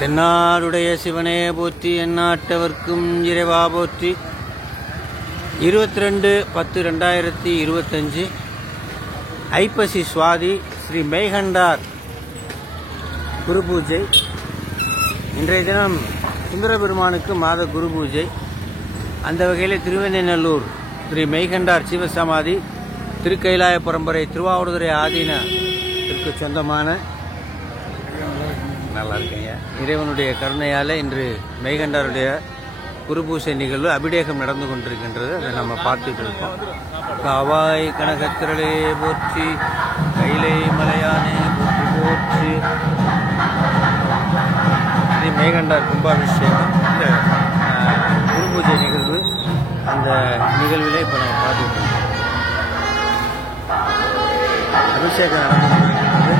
தென்னாடுடைய சிவனே போற்றி, எந்நாட்டவர்க்கும் இறைவா போற்றி. 22/10/2025 ஐப்பசி சுவாதி ஸ்ரீ மெய்கண்டார் குரு பூஜை. இன்றைய தினம் சுந்தர பெருமானுக்கு மாத குரு பூஜை. அந்த வகையில் திருவெண்ணெய்நல்லூர் ஸ்ரீ மெய்கண்டார் சிவசமாதி திருக்கைலாய பரம்பரை திருவாவடுதுறை ஆதீனத்திற்கு சொந்தமான நல்லா இருக்கீங்க இறைவனுடைய கருணையால் இன்று மெய்கண்டாருடைய குருபூசை நிகழ்வு அபிடேகம் நடந்து கொண்டிருக்கின்றது. அதை நம்ம பார்த்துட்டு இருக்கோம். காவாய் கனகத்திரளே போற்றி, கைலை மலையானே போற்றி போற்றி. ஸ்ரீ மெய்கண்டார் கும்பாபிஷேகம் இந்த குருபூஜை நிகழ்வு, அந்த நிகழ்விலே இப்போ நம்ம பார்த்துட்டு இருக்கோம். அபிஷேகம் நடந்து கொண்டிருக்கின்றது.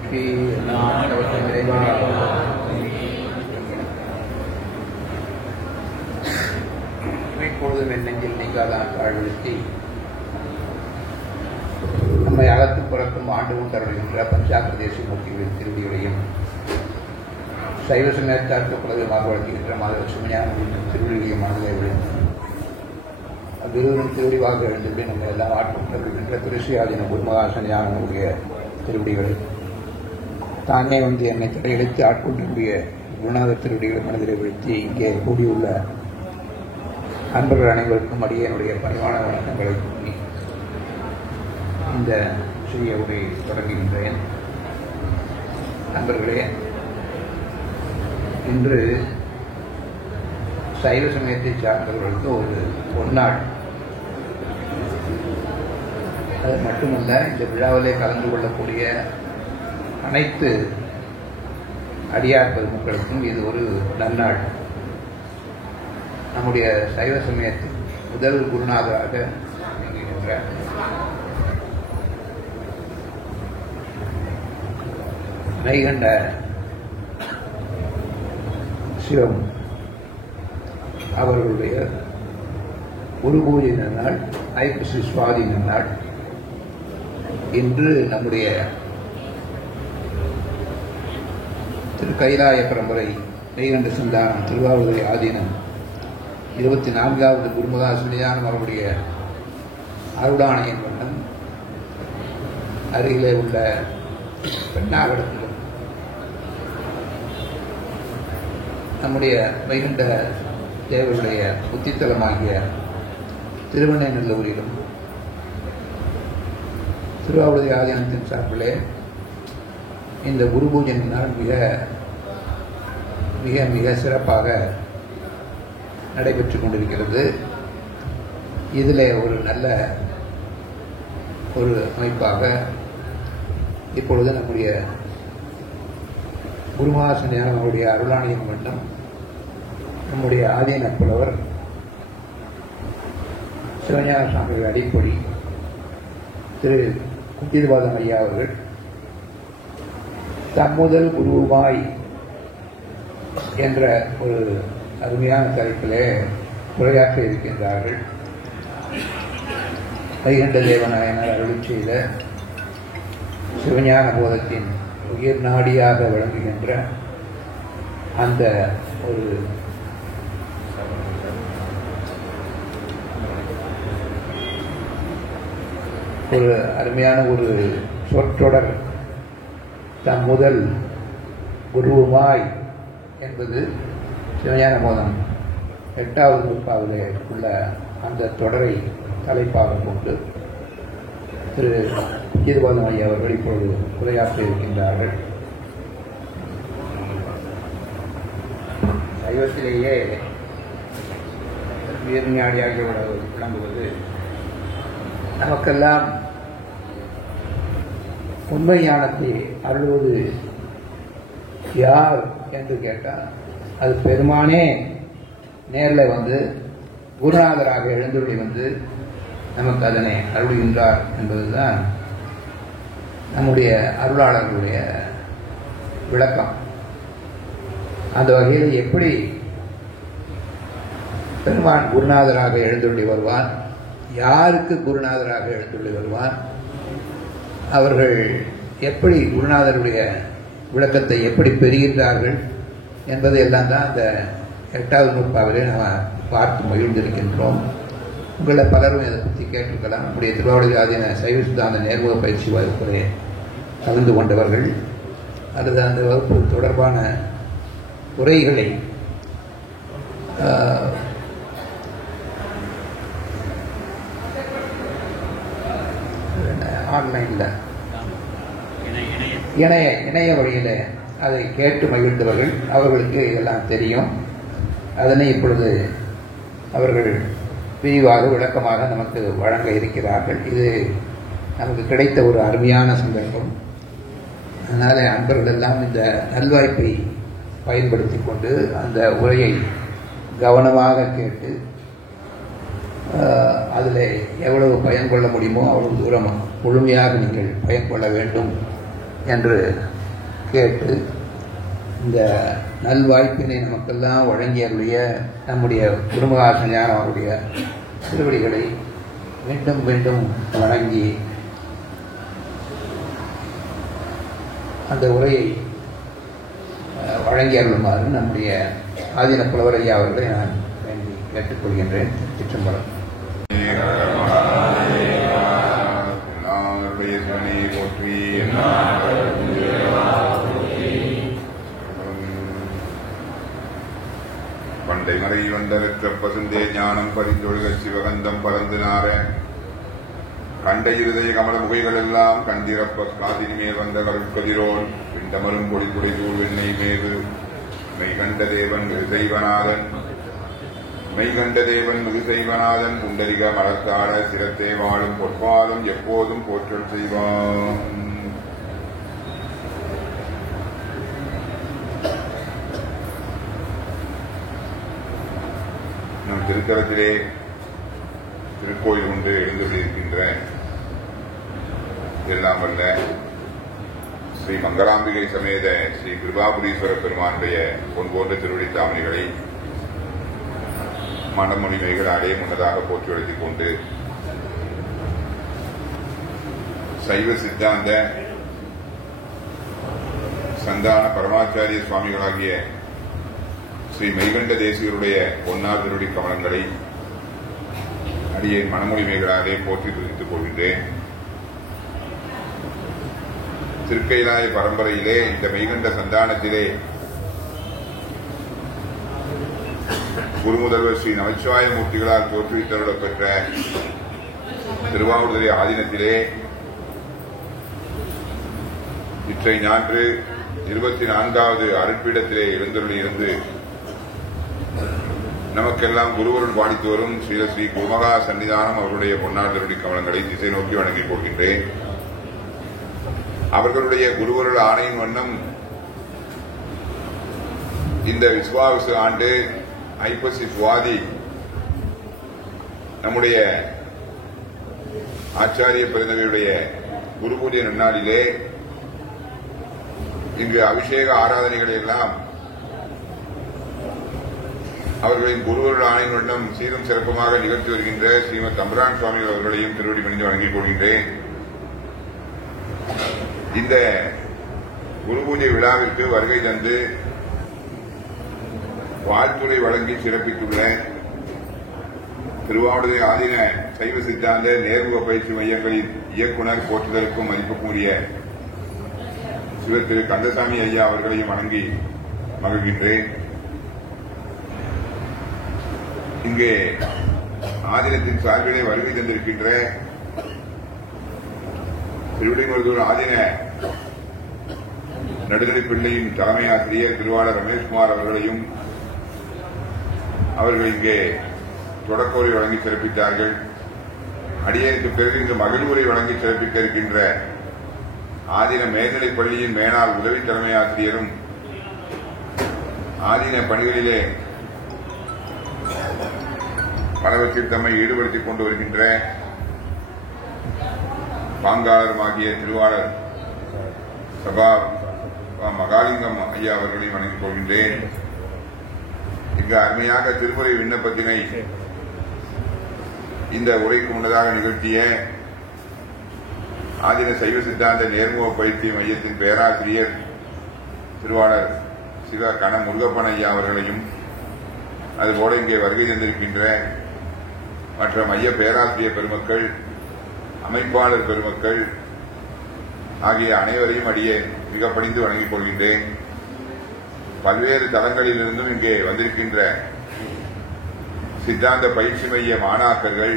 போற்றி இறைவா. இப்பொழுதும் என் நெஞ்சில் நீங்காதான் தாழ்வுறுத்தி நம்மை அகத்து புறக்கும் ஆண்டு கொண்டருகின்ற பஞ்சாபிரதேசி மூர்த்திகளின் திருவிடிகளையும் சைவ சமயத்தார்க்கு குலதெய்வமாக வழங்குகின்ற மாதவ சுமையான திருவிழிகளையும் மனதிலே விழுந்து அவ்விருவரும் திருவிழிவாக எழுந்து நம்ம எல்லாம் ஆட்கொண்டிருக்கின்ற திருஷியாதீன குருமகாசனியானவருடைய திருவிடிகளை தானே வந்து என்னை தடையெடுத்து ஆட்கொண்டிருக்கிய குருநாதர் திருவிடிகளை மனதிலே விழுத்தி இங்கே கூடியுள்ள அன்பர்கள் அனைவருக்கும் அடியனுடைய பணிவான வணக்கங்களை கூறி இந்த சிறிய உரையை தொடங்குகின்றேன். நண்பர்களே, இன்று சைவ சமயத்தை சார்ந்தவர்களுக்கு ஒரு பொன்னாள். அது மட்டுமல்ல, இந்த விழாவிலே கலந்து கொள்ளக்கூடிய அனைத்து அடியார் பெருமக்களுக்கும் இது ஒரு நன்னாள். நம்முடைய சைவ சமயத்தின் முதல் குருநாதராக விளங்குகின்ற மெய்கண்ட சிவம் அவர்களுடைய குரு பூஜை நன்னாள், ஐப்பசி சுவாதி நன்னாள். இன்று நம்முடைய திரு கைலாய பரம்பரை மெய்கண்ட சந்தானம் திருவாவூரை ஆதீனம் 24வது குருமகாசனியானம் அவருடைய அருளாணையின் வண்ணம் அருகிலே உள்ள பெண்ணாகடத்திலும் நம்முடைய மெய்கண்ட தேவருடைய புத்தித்தலமாகிய திருவண்ணைநல்லூரிலும் திருவாவூரை ஆதீனத்தின் சார்பிலே இந்த குரு பூஜை நாள் மிக மிக மிக சிறப்பாக நடைபெற்றுக் கொண்டிருக்கிறது. இதில் ஒரு நல்ல ஒரு அமைப்பாக இப்பொழுது நம்முடைய குருமகாசனியார் அவருடைய அருளாணையின் வண்ணம் நம்முடைய ஆதீன புலவர் சிவஞான சுவாமிகள் அடிப்பொடி திரு குட்டில்வாதம் ஐயா அவர்கள் தம்முதல் குருவாய் என்ற ஒரு அருமையான தலைப்பிலே உரையாற்ற இருக்கின்றார்கள். மெய்கண்ட தேவநாயனார் அருள் செய்த சிவஞான போதத்தின் உயிர் நாடியாக விளங்குகின்ற அந்த ஒரு அருமையான ஒரு சொற்றொடர், தம் முதல் குருவுமாய் என்பது சிவஞான போதம் 8வது நூற்பாவிலே உள்ள அந்த தொடரை தலைப்பாக கொண்டு திரு குட்டில்வாதம் ஐயா அவர்கள் இப்பொழுது உரையாற்ற இருக்கின்றார்கள். சைவத்திலேயே உயர்ஞானியாக விளங்குவது நமக்கெல்லாம் உண்மை ஞானத்தை அருள்வது யார் என்று கேட்டால் அது பெருமானே நேரில் வந்து குருநாதராக எழுந்துள்ளி வந்து நமக்கு அதனை அருள்கின்றார் என்பதுதான் நம்முடைய அருளாளர்களுடைய விளக்கம். அந்த வகையில் எப்படி பெருமான் குருநாதராக எழுந்துள்ளி வருவான், யாருக்கு குருநாதராக எழுந்துள்ளி வருவான், அவர்கள் எப்படி குருநாதருடைய விளக்கத்தை எப்படி பெறுகின்றார்கள் என்பதை எல்லாம் தான் அந்த 8வது நூற்பாவிலே நாம் பார்த்து மகிழ்ந்திருக்கின்றோம். உங்களை பலரும் இதை பற்றி கேட்டிருக்கலாம். நம்முடைய திருவாவூர் ஆதீன சைவ சித்தாந்த நேர்முக பயிற்சி வகுப்பிலே கலந்து கொண்டவர்கள் அல்லது அந்த வகுப்பு தொடர்பான உரைகளை ஆன்லைனில் இணைய வழியில் அதை கேட்டு மகிழ்ந்தவர்கள், அவர்களுக்கு இதெல்லாம் தெரியும். அதனை இப்பொழுது அவர்கள் விரிவாக விளக்கமாக நமக்கு வழங்க இருக்கிறார்கள். இது நமக்கு கிடைத்த ஒரு அருமையான சந்தர்ப்பம். அதனால் அன்பர்கள் எல்லாம் இந்த நல்வாய்ப்பை பயன்படுத்தி கொண்டு அந்த உரையை கவனமாக கேட்டு அதில் எவ்வளவு பயன் கொள்ள முடியுமோ அவ்வளவு தூரம் முழுமையாக நீங்கள் பயன் கொள்ள வேண்டும் என்று கேட்டு இந்த நல்வாய்ப்பினை நமக்கெல்லாம் வழங்கியருடைய நம்முடைய குருமகாசஞானம் அவருடைய திருவடிகளை மீண்டும் மீண்டும் வணங்கி அந்த உரையை வழங்கி அருளுமாறு நம்முடைய ஆதீன புலவரையா அவர்களை நான் வேண்டி கேட்டுக்கொள்கின்றேன். சிற்றம்பலம். பண்டை மறை வந்தற்ற பசுந்தே ஞானம் பரிந்தொழுக சிவகந்தம் பறந்து நார கண்ட இருதய கமல முகைகள் எல்லாம் கண்டிரப்ப காதினி மேல் வந்த கருட்கதிரோன் பிண்டமரும் கொடி துடை தூள் வெண்ணெய் மேவு மெய்கண்ட தேவன் மிகுசைவநாதன் மிகுசைவநாதன் புண்டரிக மரத்தாட சிரத்தே வாழும் பொற்பாதம் எப்போதும் போற்றல் செய்வான். நம் திருத்தலத்திலே திருக்கோயில் ஒன்று எழுந்துள்ளிருக்கின்ற எல்லாம் வல்ல ஸ்ரீ மங்களாம்பிகை சமேத ஸ்ரீ கிருபாபுரீஸ்வர பெருமானுடைய பொன் போன்ற திருவடி தாமணிகளை மனமொழிமைகளாலே முன்னதாக போற்றி வளர்த்திக் கொண்டு சைவ சித்தாந்த சந்தான பரமாச்சாரிய சுவாமிகளாகிய ஸ்ரீ மெய்கண்ட தேசிகருடைய பொன்னார் திருவடி கமலங்களை அடியேன் மனமொழிமைகளாலே போற்றி துதித்துக் கொள்கின்றேன். திருக்கைலாய பரம்பரையிலே இந்த மெய்கண்ட சந்தானத்திலே குருமுதல்வர் ஸ்ரீ நமச்சிவாய மூர்த்திகளால் தோற்றுவித்தருளப் பெற்ற திருவாவூர்துறை ஆதீனத்திலே இற்றை ஞான்று 24வது அருட்பீடத்திலே எழுந்தருளியிருந்து நமக்கெல்லாம் குருவருள் பாடித்து வரும் ஸ்ரீ குருமகா சன்னிதானம் அவர்களுடைய பொன்னார் திருவடி கமலங்களை திசை நோக்கி வணங்கிக் கொள்கின்றேன். அவர்களுடைய குருவருள் ஆணையின் வண்ணம் இந்த விஸ்வாவிசு ஆண்டு ஐப்பசி சுவாதி நம்முடைய ஆச்சாரிய பெருந்தகையுடைய குரு பூஜை நன்னாளிலே இங்கு அபிஷேக ஆராதனைகளை எல்லாம் அவர்களின் குருவருள் ஆணையின் வண்ணம் சீரும் சிறப்புமாக நிகழ்த்தி வருகின்ற ஸ்ரீமத் தம்புரான் சுவாமிகள் அவர்களையும் திருவடி பணிந்து வழங்கிக் கொள்கின்றேன். இந்த குரு பூஜை விழாவிற்கு வருகை தந்து வாழ்த்துறை வழங்கி சிறப்பித்துள்ள திருவாவூர்துறை ஆதீன சைவ சித்தாந்த நேர்முக பயிற்சி மையங்களின் இயக்குநர் போற்றுதலுக்கும் மதிப்புக்குரிய சிவ திரு கந்தசாமி ஐயா அவர்களையும் வணங்கி மகிழ்கின்றேன். இங்கே ஆதீனத்தின் சார்பிலே வருகை தந்திருக்கின்ற திருவிடைமருதூர் ஆதீன நடுநிலை பிள்ளையின் தலைமை ஆசிரியர் திருவாளர் ரமேஷ்குமார் அவர்களையும் அவர்கள் இங்கே தொடக்கோரை வழங்கி சிறப்பித்தார்கள். அடியேனுக்கு பிறகு இங்கு மகிழ்வுரை வழங்கி சிறப்பிக்க இருக்கின்ற ஆதீன மேல்நிலைப் பள்ளியின் மேலாள் உதவி தலைமை ஆசிரியரும் ஆதீன பணிகளிலே பலவற்றில் தம்மை ஈடுபடுத்திக் கொண்டு வருகின்ற பாங்காளருமாகிய திருவாளர் சபா மகாலிங்கம் ஐயா அவர்களையும் வணங்கிக் கொள்கின்றேன். இங்கு அருமையாக திருமுறை விண்ணப்பத்தினை இந்த உரைக்கு முன்னதாக நிகழ்த்திய ஆதீன சைவ சித்தாந்த நேர்முக பயிற்சி மையத்தின் பேராசிரியர் திருவாளர் சிவ கண முருகப்பன் ஐயா அவர்களையும் அதுபோல இங்கே வருகை தந்திருக்கின்ற மற்ற மைய பேராசிரியர் பெருமக்கள், அமைப்பாளர் பெருமக்கள் ஆகிய அனைவரையும் அடியே மிக பணிந்து வணங்கிக் கொள்கின்றேன். பல்வேறு தளங்களிலிருந்தும் இங்கே வந்திருக்கின்ற சித்தாந்த பயிற்சி மைய மாணாக்கர்கள்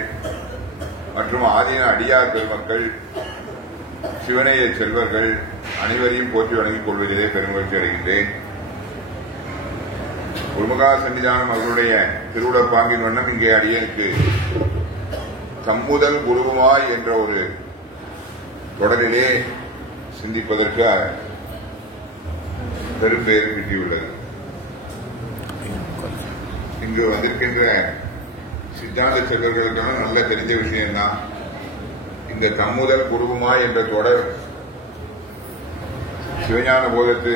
மற்றும் ஆதீன அடியார் பெருமக்கள், சிவநேய செல்வர்கள் அனைவரையும் போற்றி வணங்கிக் கொள்வதிலே பெருமகிழ்ச்சி அடைகின்றேன். குருமகா சன்னிதானம் அவர்களுடைய திருவுடற்பாங்கின் வண்ணம் இங்கே அடியனுக்கு தம்முதல் குருவுமாய் என்ற ஒரு தொடரிலே சிந்திப்பதற்கு பெரும்பேறு கிட்டியுள்ளது. இங்கு வந்திருக்கின்ற சித்தாந்த செல்வர்களுக்கான நல்ல தெரிஞ்ச விஷயம்தான். இந்த தம்முதல் குருவுமாய் என்ற தொடர் சிவஞான போதத்து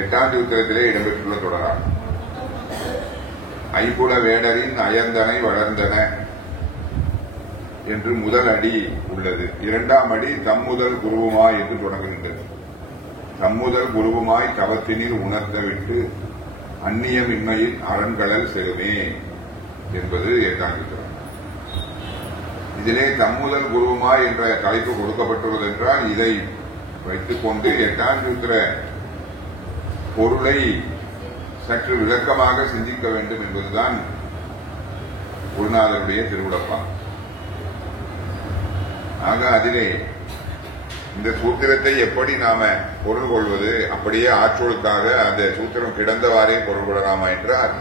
8ஆம் சூத்திரத்திலே இடம்பெற்றுள்ள தொடராகும். ஐம்புல வேடரின் அயர்ந்தனை வளர்ந்தன என்று முதல் அடி உள்ளது. 2ஆம் அடி தம்முதல் குருவுமாய் என்று தொடங்குகின்றது. தம்முதல் குருவுமாய் தவத்தினில் உணர்த்த விட்டு அந்நியமின்மையில் அரண்களல் செலுமே என்பது 8ஆம் சூத்திரம். இதிலே தம்முதல் குருவுமாய் என்ற தலைப்பு கொடுக்கப்பட்டுள்ளது என்றால் இதை வைத்துக் கொண்டு 8ஆம் சூத்திர பொருளை சற்று விளக்கமாக சிந்திக்க வேண்டும் என்பதுதான் குருநாதருடைய திருவிழப்பம். ஆக அதிலே இந்த சூத்திரத்தை எப்படி நாம பொருள் கொள்வது, அப்படியே ஆற்றலுக்காக அந்த சூத்திரம் கிடந்தவாறே பொருள் கொள்ளலாமா என்றால்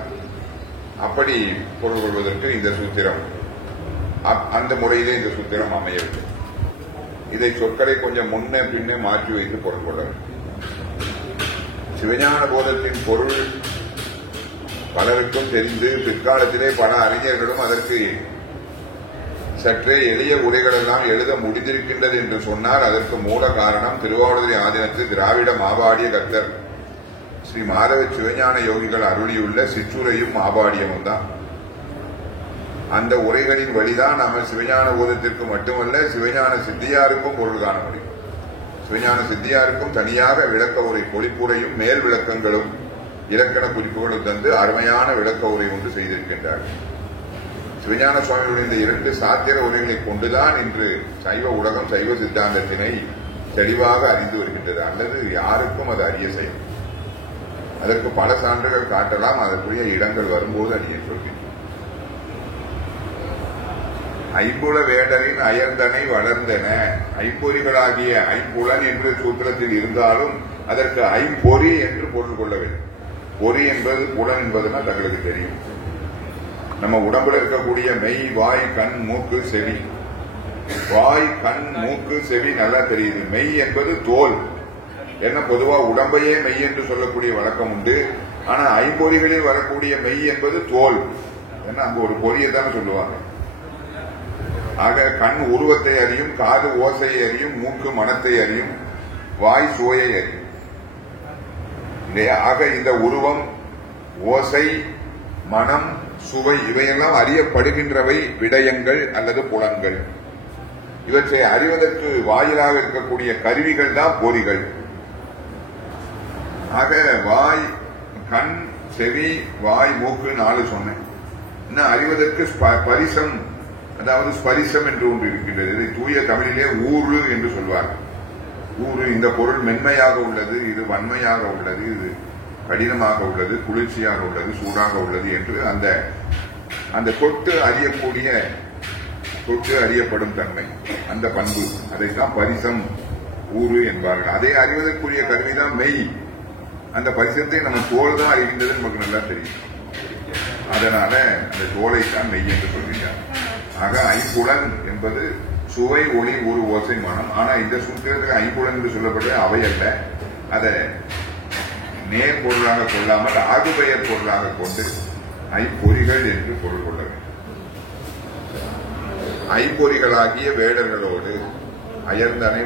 அப்படி பொருள் கொள்வதற்கு இந்த சூத்திரம் அந்த முறையிலே இந்த சூத்திரம் அமையவில்லை. இதை சொற்களை கொஞ்சம் முன்ன பின்னே மாற்றி வைத்து பொருள் கொள்ள வேண்டும். சிவஞான போதத்தின் பொருள் பலருக்கும் தெரிந்து பிற்காலத்திலே பல அறிஞர்களும் அதற்கு சற்றே எளிய உரைகளெல்லாம் எழுத முடிந்திருக்கின்றது என்று சொன்னார். அதற்கு மூல காரணம் திருவாவடுதுறை ஆதீனத்து திராவிட மாபாடிய கர்த்தர் ஸ்ரீ மாதவ சிவஞான யோகிகள் அருளியுள்ள சிற்றுரையும் மாபாடியமும் தான். அந்த உரைகளின் வழிதான் நாம சிவஞான போதத்திற்கு மட்டுமல்ல சிவஞான சித்தியாருக்கும் பொருள் காண முடியும். சிவஞான சித்தியாருக்கும் தனியாக விளக்க உரை பொழிப்புரையும் மேல் விளக்கங்களும் இலக்கண குறிப்புகளும் தந்து அருமையான விளக்க உரை ஒன்று செய்திருக்கின்றார்கள். சிவஞான சுவாமிகளுடைய இந்த 2 சாத்திர உரைகளை கொண்டுதான் இன்று சைவ உலகம் சைவ சித்தாந்தத்தினை தெளிவாக அறிந்து வருகின்றது. அல்லது யாருக்கும் அது அறிய செய்யும். அதற்கு பல சான்றுகள் காட்டலாம். அதற்குரிய இடங்கள் வரும்போது அறிய சொல்கிறேன். ஐம்புல வேடரின் அயர்ந்தனை வளர்ந்தன. ஐம்பொறிகளாகிய ஐம்புலன் என்று சூத்திரத்தில் இருந்தாலும் அதற்கு ஐம்பொறி என்று பொருள் கொள்ள வேண்டும். பொறி என்பது புலன் என்பதுனா தங்களுக்கு தெரியும். நம்ம உடம்புல இருக்கக்கூடிய மெய், வாய், கண், மூக்கு, செவி. வாய், கண், மூக்கு, செவி நல்லா தெரியுது. மெய் என்பது தோல். ஏன்னா பொதுவா உடம்பையே மெய் என்று சொல்லக்கூடிய வழக்கம் உண்டு. ஆனா ஐம்பொறிகளில் வரக்கூடிய மெய் என்பது தோல். ஏன்னா அங்க ஒரு பொறியை தானே சொல்லுவாங்க. ஆக கண் உருவத்தை அறியும், காது ஓசையை அறியும், மூக்கு மனத்தை அறியும், வாய் சுவையை அறியும். ஆக இந்த உருவம், ஓசை, மனம், சுவை இவையெல்லாம் அறியப்படுகின்றவை விடயங்கள் அல்லது புலன்கள். இவற்றை அறிவதற்கு வாயிலாக இருக்கக்கூடிய கருவிகள் தான் பொறிகள். ஆக வாய், கண், செவி, வாய், மூக்கு 4 சொன்னேன். இன்னும் அறிவதற்கு பரிசம், அதாவது ஸ்பரிசம் என்று ஒன்று இருக்கின்றது. இதை தூய தமிழிலே ஊறு என்று சொல்வார்கள். ஊறு, இந்த பொருள் மென்மையாக உள்ளது, இது வன்மையாக உள்ளது, இது கடினமாக உள்ளது, குளிர்ச்சியாக உள்ளது, சூடாக உள்ளது என்று அந்த தொட்டு அறியக்கூடிய, தொட்டு அறியப்படும் தன்மை, அந்த பண்பு, அதைத்தான் பரிசம் ஊறு என்பார்கள். அதை அறிவதற்குரிய கருவிதான் மெய். அந்த பரிசத்தை நம்ம தோல் தான் அறிகின்றது நமக்கு நல்லா தெரியும். அதனால அந்த தோலைத்தான் மெய் என்று சொல்கிறார். ஆக ஐம்புலன் என்பது சுவை, ஒளி, ஒரு ஓசை, மனம். ஆனா இந்த சூத்திரத்தில் ஐம்புலன் என்று சொல்லப்பட்ட அவை அல்ல. அதை நேர் பொருளாக கொள்ளாமல் ஆகுபெயர் பொருளாக கொண்டு ஐம்பொறிகள் என்று பொருள் கொள்ள வேண்டும். ஐம்பொறிகளாகிய வேடர்களோடு அயர்ந்தனை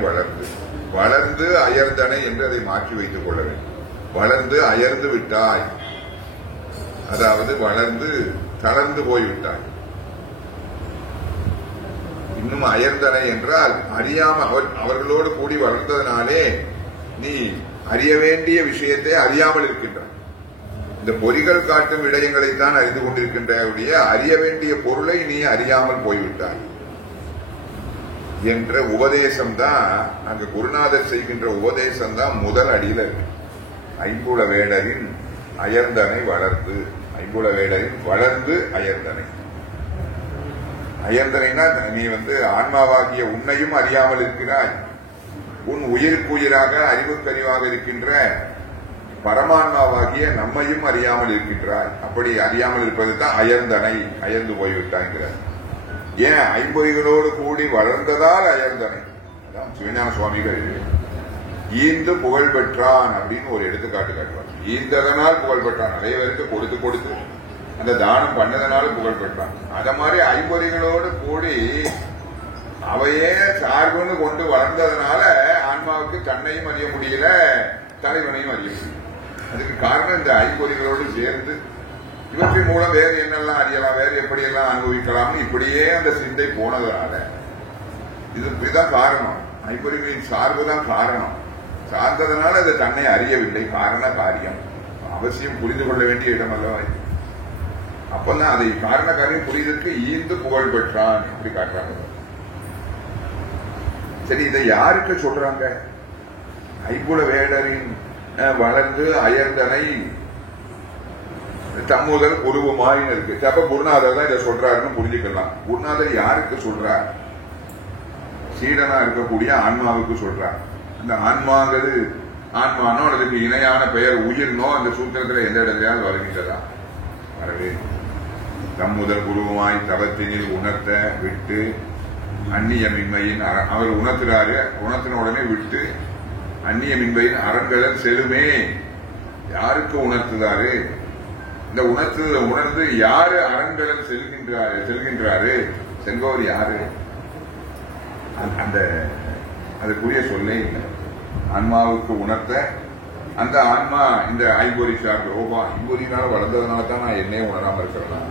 வளர்ந்து அயர்ந்தனை என்று அதை மாற்றி வைத்துக் கொள்ள வேண்டும். வளர்ந்து அயர்ந்து விட்டாய், அதாவது வளர்ந்து தளர்ந்து போய்விட்டாய். இன்னும் அயர்ந்தனை என்றால் அறியாம அவர்களோடு கூடி வளர்ந்ததனாலே நீ அறிய வேண்டிய விஷயத்தை அறியாமல் இருக்கின்றாய். இந்த பொறிகள் காட்டும் விடயங்களைத்தான் அறிந்து கொண்டிருக்கின்ற அறிய வேண்டிய பொருளை நீ அறியாமல் போய்விட்டாய் என்ற உபதேசம் தான் அங்கு குருநாதர் செய்கின்ற உபதேசம் தான் முதல் அடியில இருக்கு. ஐம்புல வேடரின் அயர்ந்தனை வளர்ந்து, ஐம்புல வேடரின் வளர்ந்து அயர்ந்தனை. அயர்ந்தனைனா நீ ஆன்மாவாகிய உன்னையும் அறியாமல் இருக்கிறாய். உன் உயிருக்குயிராக அறிவுக்கறிவாக இருக்கின்ற பரமான்மாவாகிய நம்மையும் அறியாமல் இருக்கின்றாய். அப்படி அறியாமல் இருப்பது தான் அயர்ந்தனை, அயர்ந்து போய்விட்டாங்கிறார். ஏன் ஐம்பொறிகளோடு கூடி வளர்ந்ததால் அயர்ந்தனை. அதான் சிவஞான சுவாமிகள் ஈந்து புகழ் பெற்றான் அப்படின்னு ஒரு எடுத்துக்காட்டு காட்டுவார். ஈந்ததனால் புகழ் பெற்றான். நிறைய பேருக்கு கொடுத்து கொடுத்து அந்த தானம் பண்ணதனால புகழ் பெற்றான். அத மாதிரி ஐம்பொறிகளோடு கூடி அவையே சார்புன்னு கொண்டு வளர்ந்ததுனால ஆன்மா ஆன்மாவுக்கு தன்னையும் அறிய முடியல, தலைவனையும் அறிய முடியல. அதுக்கு காரணம் இந்த ஐம்பொறிகளோடு சேர்ந்து இவற்றின் மூலம் வேறு என்னெல்லாம் அறியலாம், வேறு எப்படியெல்லாம் அனுபவிக்கலாம், இப்படியே அந்த சிந்தை போனதுனால இதுதான் காரணம். ஐம்பொறிகளின் சார்புதான் காரணம். சார்ந்ததனால அது தன்னை அறியவில்லை. காரண காரியம் அவசியம் புரிந்து கொள்ள வேண்டிய இடம் அல்லவா. அப்பதான் அதை காரண காரியம் புரிதற்கு ஈந்து புகழ் பெற்றான் இப்படி காட்டுறாங்க. சரி, இதை யாருக்கு சொல்றாங்க? ஐம்புல வேடரின் வளர்ந்து அயர்ந்தனை தம்முதல் உருவமாயின்னு இருக்கு. அப்ப குருநாதர் தான் இதை சொல்றாருன்னு புரிஞ்சுக்கலாம். குருநாதர் யாருக்கு சொல்றார்? சீடனா இருக்கக்கூடிய ஆன்மாவுக்கு சொல்றார். அந்த ஆன்மாங்கிறது ஆன்மானோ அதுக்கு இணையான பெயர் உயிர்னோ அந்த சூத்திரத்தில் எந்த இடத்துலயாவது வருகின்றதா? வரவே. தம்முதல் குருவாய் தவத்தினில் உணர்த்த விட்டு அந்நியமின்மையின் அவர் உணர்த்துறாரு. உணர்த்தின உடனே விட்டு அந்நியமின்மையின் அரண்களன் செலுமே. யாருக்கு உணர்த்துதாரு? இந்த உணர்ந்து யாரு அரண்களன் செல்கின்றாரு? செல்பவர் யாரு? அந்த அதுக்குரிய சொல்லே இல்லை. ஆன்மாவுக்கு உணர்த்த அந்த ஆன்மா இந்த ஐம்பொறி சார்பு, ஓபா ஐம்பொறினால வளர்ந்ததுனால தான் நான் என்னையே உணராம இருக்கிறேன்னா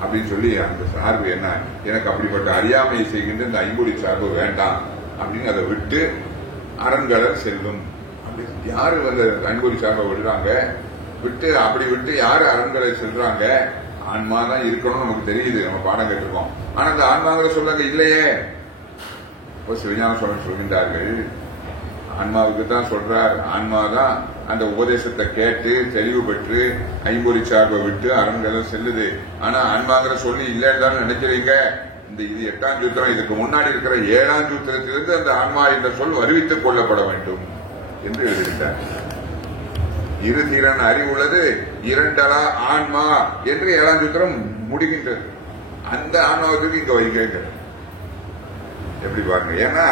அப்படின்னு சொல்லி அந்த சார்பு என்ன, எனக்கு அப்படிப்பட்ட அறியாமையை செய்கின்ற இந்த ஐம்பொறி சார்பு வேண்டாம் அப்படின்னு அதை விட்டு அரண்களர் செல்லும். அப்படி யாரு வந்து ஐம்பொறி சார்பை விடுறாங்க? அப்படி விட்டு யாரு அரண்களை செல்றாங்க? ஆன்மா தான் இருக்கணும் நமக்கு தெரியுது, நம்ம பாடம் கேட்டிருக்கோம். ஆனா அந்த ஆன்மாங்களை சொல்றாங்க இல்லையே. சிவஞான சுவாமி சொல்கின்றார்கள், ஆன்மாவுக்கு தான் சொல்றார். ஆன்மாதான் அந்த உபதேசத்தை கேட்டு தெளிவு பெற்று ஐம்பொறி சார்பை விட்டு அரண்களை செல்லுது. ஆனா ஆன்மாங்கிற சொல்லி இல்லைன்னு தானே நினைக்கிறீங்க. இது 8ஆம் சூத்திரம். இதுக்கு முன்னாடி இருக்கிற 7ஆம் சூத்திரத்திலிருந்து அந்த ஆன்மா என்ற சொல் வருவித்துக் கொள்ளப்பட வேண்டும் என்று எழுதியிருந்தார். இரு திறன் அறிவுள்ளது இரண்டலா ஆன்மா என்று 7ஆம் சூத்திரம் முடிகின்றது. அந்த ஆன்மாவுக்கு இங்க வைக்க எப்படி பாருங்க. ஏன்னா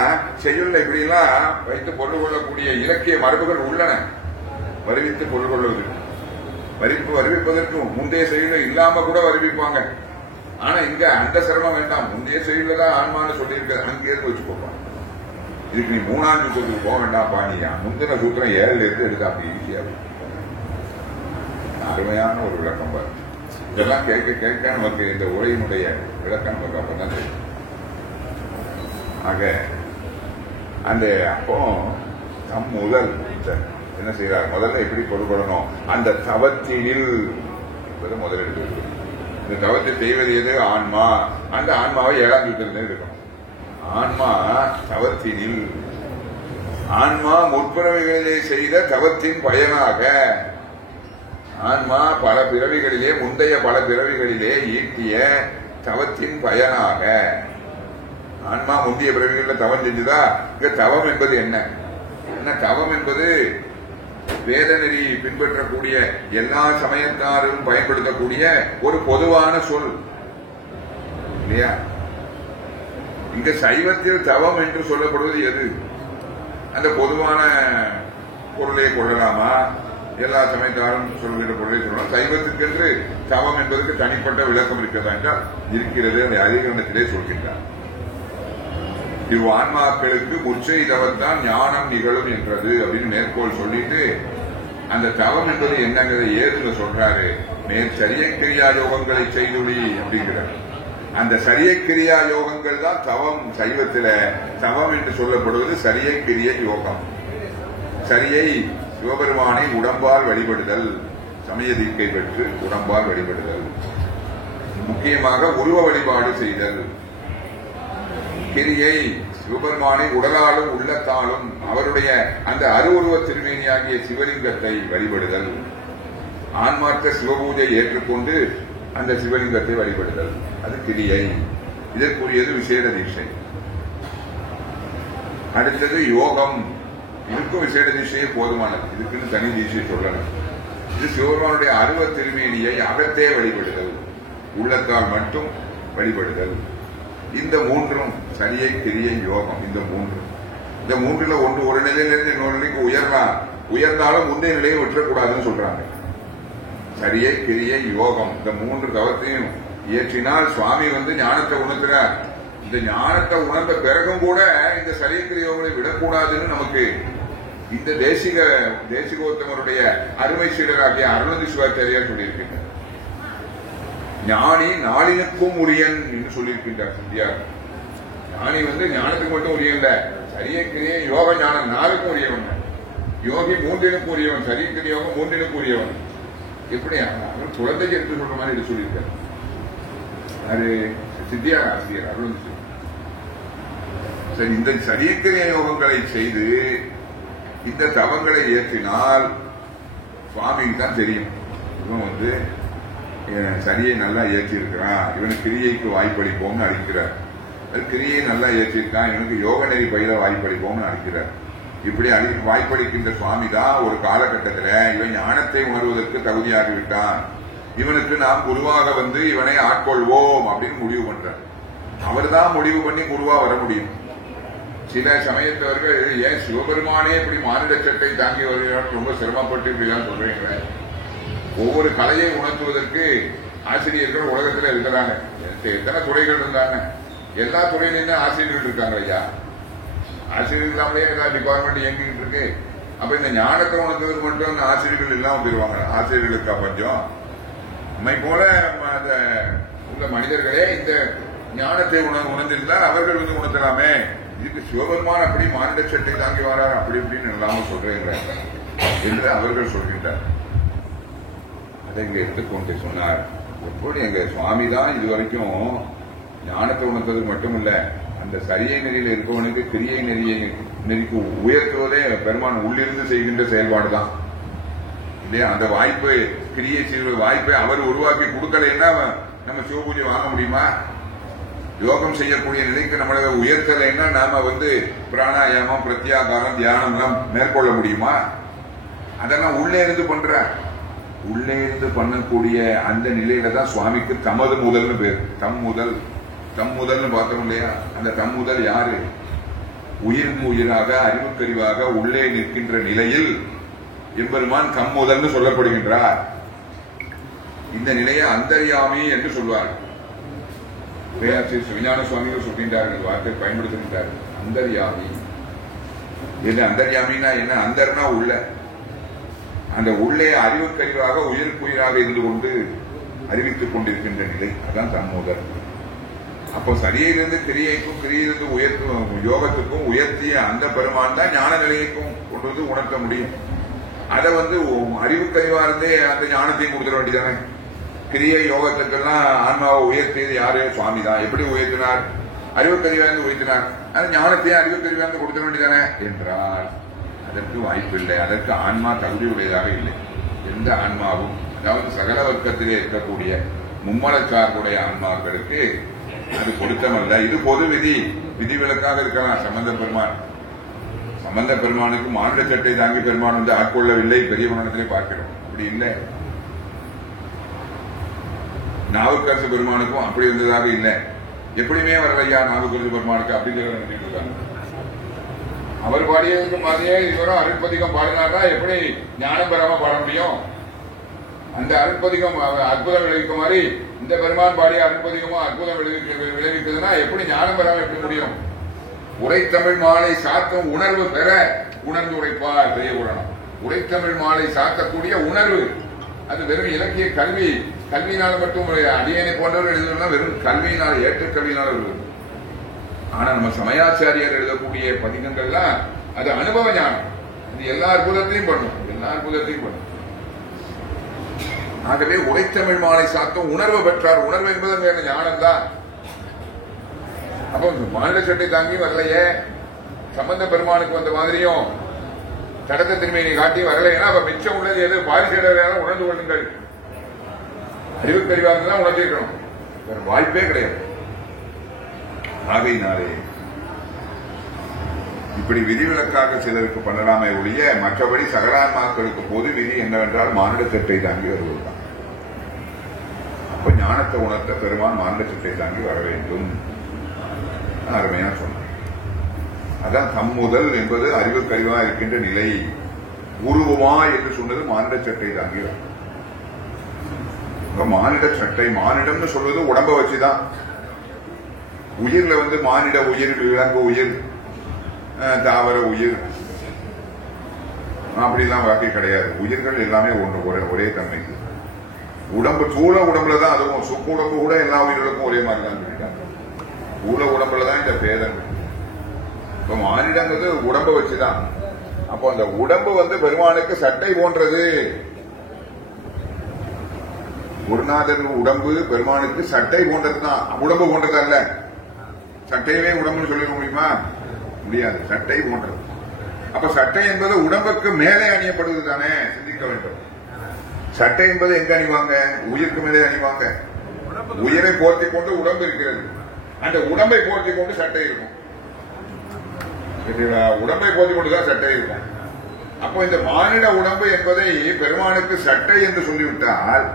செய்யுள்ள இப்படி எல்லாம் வைத்து பொருள் கொள்ளக்கூடிய இலக்கிய மரபுகள் உள்ளன. வருவித்து பொருள் கொள்வதற்கு வருவிப்பதற்கு முந்தைய செயல இல்லாம கூட வருவிப்பாங்க. ஆனா இங்க அந்த சிரமம் வேண்டாம். முந்தைய செயல தான் ஆன்மான்னு சொல்லியிருக்க, அங்கேயிருந்து வச்சுக்கோப்பா. இதுக்கு நீ 3ஆம் சூத்திரத்துக்கு போக வேண்டாம்ப்பா. நீ முந்தின சூத்திரம் 7ல இருந்து எடுத்தா அப்படி ஈஸியா. அருமையான ஒரு விளக்கம் பாரு. இதெல்லாம் கேட்க கேட்க நமக்கு இந்த உரையினுடைய விளக்கம் நமக்கு அப்பதான் தெரியும். ஆக அந்த அப்போ தம் முதல் என்ன செய்யறார்? முதல்ல எப்படி பொருள்படணும்? அந்த தவத்தினில் முதல் எடுத்து இந்த தவத்தை செய்வது எது? ஆன்மா. அந்த ஆன்மாவை 7ஆம் சூத்திரத்தில் இருக்கணும். ஆன்மா தவத்தினில், ஆன்மா முற்பிறவிகளிலே செய்த தவத்தின் பயனாக, ஆன்மா பல பிறவிகளிலே முந்தைய பல பிறவிகளிலே ஈட்டிய தவத்தின் பயனாக. ஆன்மா முந்தைய பிறவிகளில் தவம் செஞ்சுதா? இங்க தவம் என்பது என்ன? தவம் என்பது வேத நெறி பின்பற்றக்கூடிய எல்லா சமயத்தாரும் பயன்படுத்தக்கூடிய ஒரு பொதுவான சொல் இல்லையா? இங்க சைவத்தில் தவம் என்று சொல்லப்படுவது எது? அந்த பொதுவான பொருளை கொள்ளலாமா? எல்லா சமயத்தாரும் சொல்கிற பொருளை சொல்லலாம். சைவத்துக்கென்று தவம் என்பதற்கு தனிப்பட்ட விளக்கம் இருக்கிறதா என்றால் இருக்கிறது. அந்த அதிகரணத்திலே சொல்கின்றார். இவ் ஆன்மாக்களுக்கு முற்றை தவத்தான் ஞானம் நிகழும் என்றது அப்படின்னு மேற்கோள் சொல்லிட்டு அந்த தவம் என்பது என்னங்கிறத ஏதுன்னு சொல்றாரு. மேல் சரிய கிரியா யோகங்களை செய்துடி அப்படிங்கிறார். அந்த சரிய கிரியா யோகங்கள் தான் தவம். சைவத்தில தவம் என்று சொல்லப்படுவது சரிய கிரிய யோகம். சரியை சிவபெருமானை உடம்பால் வழிபடுதல், சமய தீக்கை பெற்று உடம்பால் வழிபடுதல், முக்கியமாக உருவ வழிபாடு செய்தல். கிரியை சிவபெருமானை உடலாலும் உள்ளத்தாலும் அவருடைய அந்த அருவுருவ திருமேனியாகிய சிவலிங்கத்தை வழிபடுதல், ஆன்மார்த்த சிவபூஜை ஏற்றுக்கொண்டு அந்த சிவலிங்கத்தை வழிபடுதல், அது கிரியை. இதற்குரியது விசேட தீட்சை. அடுத்தது யோகம். இதுக்கும் விசேட தீட்சையே போதுமானது. இதுக்குன்னு தனி தீட்சை சொல்லணும். இது சிவபெருமானுடைய அருவ திருமேனியை அகத்தே வழிபடுதல், உள்ளத்தால் மட்டும் வழிபடுதல். இந்த மூன்றும் சரியை கிரியை யோகம். இந்த மூன்றுல ஒன்று ஒரு நிலையிலிருந்து இன்னொரு நிலைக்கு உயர்ந்தாலும் முந்தைய நிலையை விட்டுறக்கூடாதுன்னு சொல்றாங்க. சரியை கிரியை யோகம் இந்த மூன்று தவத்தையும் இயற்றினால் சுவாமி ஞானத்தை உணர்த்துறார். இந்த ஞானத்தை உணர்ந்த பிறகும் கூட இந்த சரியக்கிரிய யோகங்களை விடக்கூடாதுன்னு நமக்கு இந்த தேசிகோத்தமருடைய அருமை சீடராகிய அருணதி சிவாச்சாரியார் சொல்லியிருக்கின்றார். ஞானி நாளினுக்கும் உரியன் என்று சொல்லியிருக்கின்றார் சிந்தியார். ஞானி ஞானத்துக்கு மட்டும் உரியல்ல, சரியக்கிரிய யோக ஞானம் நாளுக்கும் உரியவன். யோகி மூன்றினுக்கும் உரியவன், சரியக்கிரிய யோகம் மூன்றினுக்கும் உரியவன். எப்படி அவர் குழந்தை எடுத்து சொல்ற மாதிரி இது சொல்லியிருக்காரு. அது சித்தியார் ஆசிரியர் அருணதி. சரி, இந்த சரியக்கிரிய யோகங்களை செய்து இந்த தவங்களை ஏற்றினால் சுவாமிக்கு தான் தெரியும் இவன் சரியை நல்லா ஏற்றி இருக்கிறான், இவனுக்கு கிரியைக்கு வாய்ப்பளிப்போம்னு அழைக்கிறார். கிரியை நல்லா ஏற்றிருக்கான், இவனுக்கு யோக நெறி பயில வாய்ப்பளிப்போம்னு அழைக்கிறார். இப்படி வாய்ப்பளிக்கின்ற சுவாமி தான் ஒரு காலகட்டத்தில் இவன் ஞானத்தை உணர்வதற்கு தகுதியாகிவிட்டான், இவனுக்கு நாம் குருவாக இவனை ஆட்கொள்வோம் அப்படின்னு முடிவு பண்றார். அவர் தான் முடிவு பண்ணி குருவா வர முடியும். சில சமயத்தவர்கள் ஏன் சிவபெருமானே இப்படி மானிட சட்டை தாங்கி வருகிறார் ரொம்ப சிரமப்பட்டு இப்படிதான் சொல்றீங்க. ஒவ்வொரு கலையை உணர்த்துவதற்கு ஆசிரியர்கள் உலகத்தில் இருக்கிறாங்க. எத்தனை துறைகள் இருந்தாங்க, எல்லா துறையிலும் ஆசிரியர்கள் இருக்காங்க ஐயா. ஆசிரியர்கள் இல்லாமலே எல்லா டிபார்ட்மெண்ட் இயங்கிட்டு இருக்கு. அப்ப இந்த ஞானத்தை உணர்த்துவதற்கு மட்டும் அந்த ஆசிரியர்கள் இல்லாம போயிருவாங்க. ஆசிரியர்களுக்கா பஞ்சம்? நம்மை போல உள்ள மனிதர்களே இந்த ஞானத்தை உணர்ந்திருந்தால் அவர்கள் உணர்த்தலாமே. இதுக்கு சிவபெருமான் அப்படி மானிட சட்டை தாங்கி வரார் அப்படி இப்படின்னு இல்லாம சொல்றீங்க என்று அவர்கள் சொல்கின்றார். அதை இங்க எடுத்துக்கொண்டு சொன்னார். எப்படி எங்க சுவாமி தான் இதுவரைக்கும் ஞானத்தை உணர்த்தது மட்டுமல்ல, அந்த சரியை நெறியில் இருப்பவனுக்கு கிரியை நெறிக்கு உயர்த்துவதே பெருமான் உள்ளிருந்து செய்கின்ற செயல்பாடுதான் இல்லையா? அந்த வாய்ப்பை கிரியை செய்வ வாய்ப்பை அவர் உருவாக்கி கொடுக்கலைன்னா நம்ம சிவபூஜை வாங்க முடியுமா? யோகம் செய்யக்கூடிய நிலைக்கு நம்மளை உயர்த்தலைன்னா நாம பிராணாயாமம், பிரத்யாகாரம், தியானம் எல்லாம் மேற்கொள்ள முடியுமா? அதெல்லாம் உள்ளே இருந்து பண்ற, உள்ளே இருந்து பண்ணக்கூடிய அந்த நிலையில தான் சுவாமிக்கு தமது முதல்னு பேர். தம் முதல்னு பார்த்தோம் இல்லையா? அந்த தம் முதல் யாரு? உயிர்க்கு உயிராக அறிவுக்கறிவாக உள்ளே நிற்கின்ற நிலையில் எம்பெருமான் தம் முதல்னு சொல்லப்படுகின்றார். இந்த நிலையை அந்தர்யாமி என்று சொல்வார். பேராசிரியர் விஞ்ஞான சுவாமிகள் சொல்கின்றார்கள், வார்த்தை பயன்படுத்துகின்றார்கள். அந்தர்யாமி. அந்தர்யாமின்னா என்ன? அந்தர்னா உள்ள, அந்த உள்ளே அறிவுக்கறிவாக உயிர்க்குயிராக இருந்து கொண்டு அறிவித்துக் கொண்டிருக்கின்ற நிலை, அதான் தன்முதல். அப்போ சரியிலிருந்து கிரியைக்கும் கிரியிலிருந்து யோகத்துக்கும் உயர்த்திய அந்த பெருமான் தான் ஞான நிலையைக்கும் கொண்டு வந்து உணர்த்த முடியும். அதை அறிவுக்கறிவா இருந்தே அந்த ஞானத்தையும் கொடுத்துட வேண்டியதானே. கிரியை யோகத்துக்கெல்லாம் ஆன்மாவை உயர்த்தியது யாரு? சுவாமி தான். எப்படி உயர்த்தினார்? அறிவுக்கறிவாந்து உயர்த்தினார். அந்த ஞானத்தையும் அறிவுக்கறிவாந்து கொடுத்த வேண்டியதானே என்றால் அதற்கு வாய்ப்பு இல்லை. அதற்கு ஆன்மா தகுதியுடையதாக இல்லை. எந்த ஆன்மாவும், அதாவது சகல வர்க்கத்திலே இருக்கக்கூடிய மும்மலச்சார்புடைய ஆன்மாக்களுக்கு அது பொருத்தமல்ல. இது பொது விதி, விதிவிலக்காக இருக்கலாம். சம்பந்த பெருமானுக்கு மானிட சட்டை தாங்கி பெருமான் ஆட்கொள்ளவில்லை, பெரிய புராணத்திலே பார்க்கிறோம். அப்படி இல்லை. நாவுக்கரசு பெருமானுக்கும் அப்படி இருந்ததாக இல்லை. எப்படியுமே வரலையா நாவுக்கரசு பெருமானுக்கு அப்படிங்கிற அவர் பாடியதுக்கு மாதிரியே இவரும் அருட்பதிகம் பாடினாரா எப்படி ஞானம் பெறாம பாட முடியும்? அந்த அருட்பதிகம் அற்புதம் விளைவிக்க மாதிரி இந்த பெருமான் பாடிய அருட்பதிகமும் அற்புதம் விளைவிக்குதுன்னா எப்படி ஞானம் பெறாம எப்படி முடியும்? உரைத்தமிழ் மாலை சாத்தும் உணர்வு பெற உணர்ந்து உரைப்பார் பெரிய புராணம். உரைத்தமிழ் மாலை சாத்தக்கூடிய உணர்வு, அது வெறும் இலக்கிய கல்வியினால மட்டும் அடியனை போன்றவர்கள் எழுதுனா வெறும் கல்வியினால், ஏற்றுக்கல்வியினால் எழுதுவது. ஆனா நம்ம சமயாச்சாரியர் எழுதக்கூடிய பதிகங்கள்லாம் அது அனுபவ ஞானம். அது எல்லா அற்புதத்தையும் பண்ணும். ஆகவே உரைத்தமிழ் மாலை சாத்தும் உணர்வு பெற்றார். உணர்வு என்பது ஞானம் தான். அப்போ மாநில சட்டை தாங்கி வரலையே, சம்பந்த பெருமானுக்கு வந்த மாதிரியும் தடத்த திருமையை காட்டி வரலைன்னா அப்ப மிச்சம் உள்ளது எது? பாரிசேடராக உணர்ந்து கொள்ளுங்கள். அறிவுக்கறிவாக தான் உணர்ந்திருக்கணும், வேற வாய்ப்பே கிடையாது. ஆகையினாலே இப்படி விதிவிலக்காக சிலருக்கு பண்ணலாமே ஒழிய மற்றபடி சகலான்மாக்களுக்கு பொது விதி என்னவென்றால் மானிட சட்டை தாங்கி வருவதுதான். அப்ப ஞானத்தை உணர்த்த பெருமான் மானிட சட்டை தாங்கி வர வேண்டும். அருமையா சொன்னார். அதான் தம்முதல் என்பது அறிவுக்கறிவா இருக்கின்ற நிலை. உருவமா என்று சொன்னது மானிட சட்டை தாங்கி வரும். மானிட சட்டை, மானிடம்னு சொல்வது உடம்ப வச்சுதான். உயிர்ல வந்து மானிட உயிர், விலங்கு உயிர், தாவர உயிர் அப்படிலாம் வகை கிடையாது. உயிர்கள் எல்லாமே ஒரே தன்மைக்கு. உடம்பு தூள உடம்புலதான், அதுவும் சுக்கு உடம்பு கூட எல்லா உயிர்களுக்கும் ஒரே மாதிரி தான் சொல்லிட்டாங்க. தூள உடம்புலதான் இந்த பேதம். இப்ப மானிடங்கிறது உடம்பை வச்சுதான். அப்போ அந்த உடம்பு வந்து பெருமானுக்கு சட்டை போன்றது. குருநாதர் உடம்பு பெருமானுக்கு சட்டை போன்றதுதான், உடம்பு போன்றது அல்ல. சட்டையவே உடம்புன்னு சொல்லிட முடியுமா? முடியாது. சட்டை போன்றது. அப்ப சட்டை என்பது உடம்புக்கு மேலே அணியப்படுவது தானே, சிந்திக்க வேண்டும். சட்டை என்பது எங்க அணிவாங்க? உயிருக்கு மேலே அணிவாங்க. உயிரை போர்த்தி கொண்டு உடம்பு இருக்கிறது. அந்த உடம்பை போர்த்தி கொண்டு சட்டை இருக்கும். உடம்பை போர்த்தி கொண்டுதான் சட்டை இருக்கும். அப்போ இந்த மானிட உடம்பு என்பதை பெருமானுக்கு சட்டை என்று சொல்லிவிட்டால்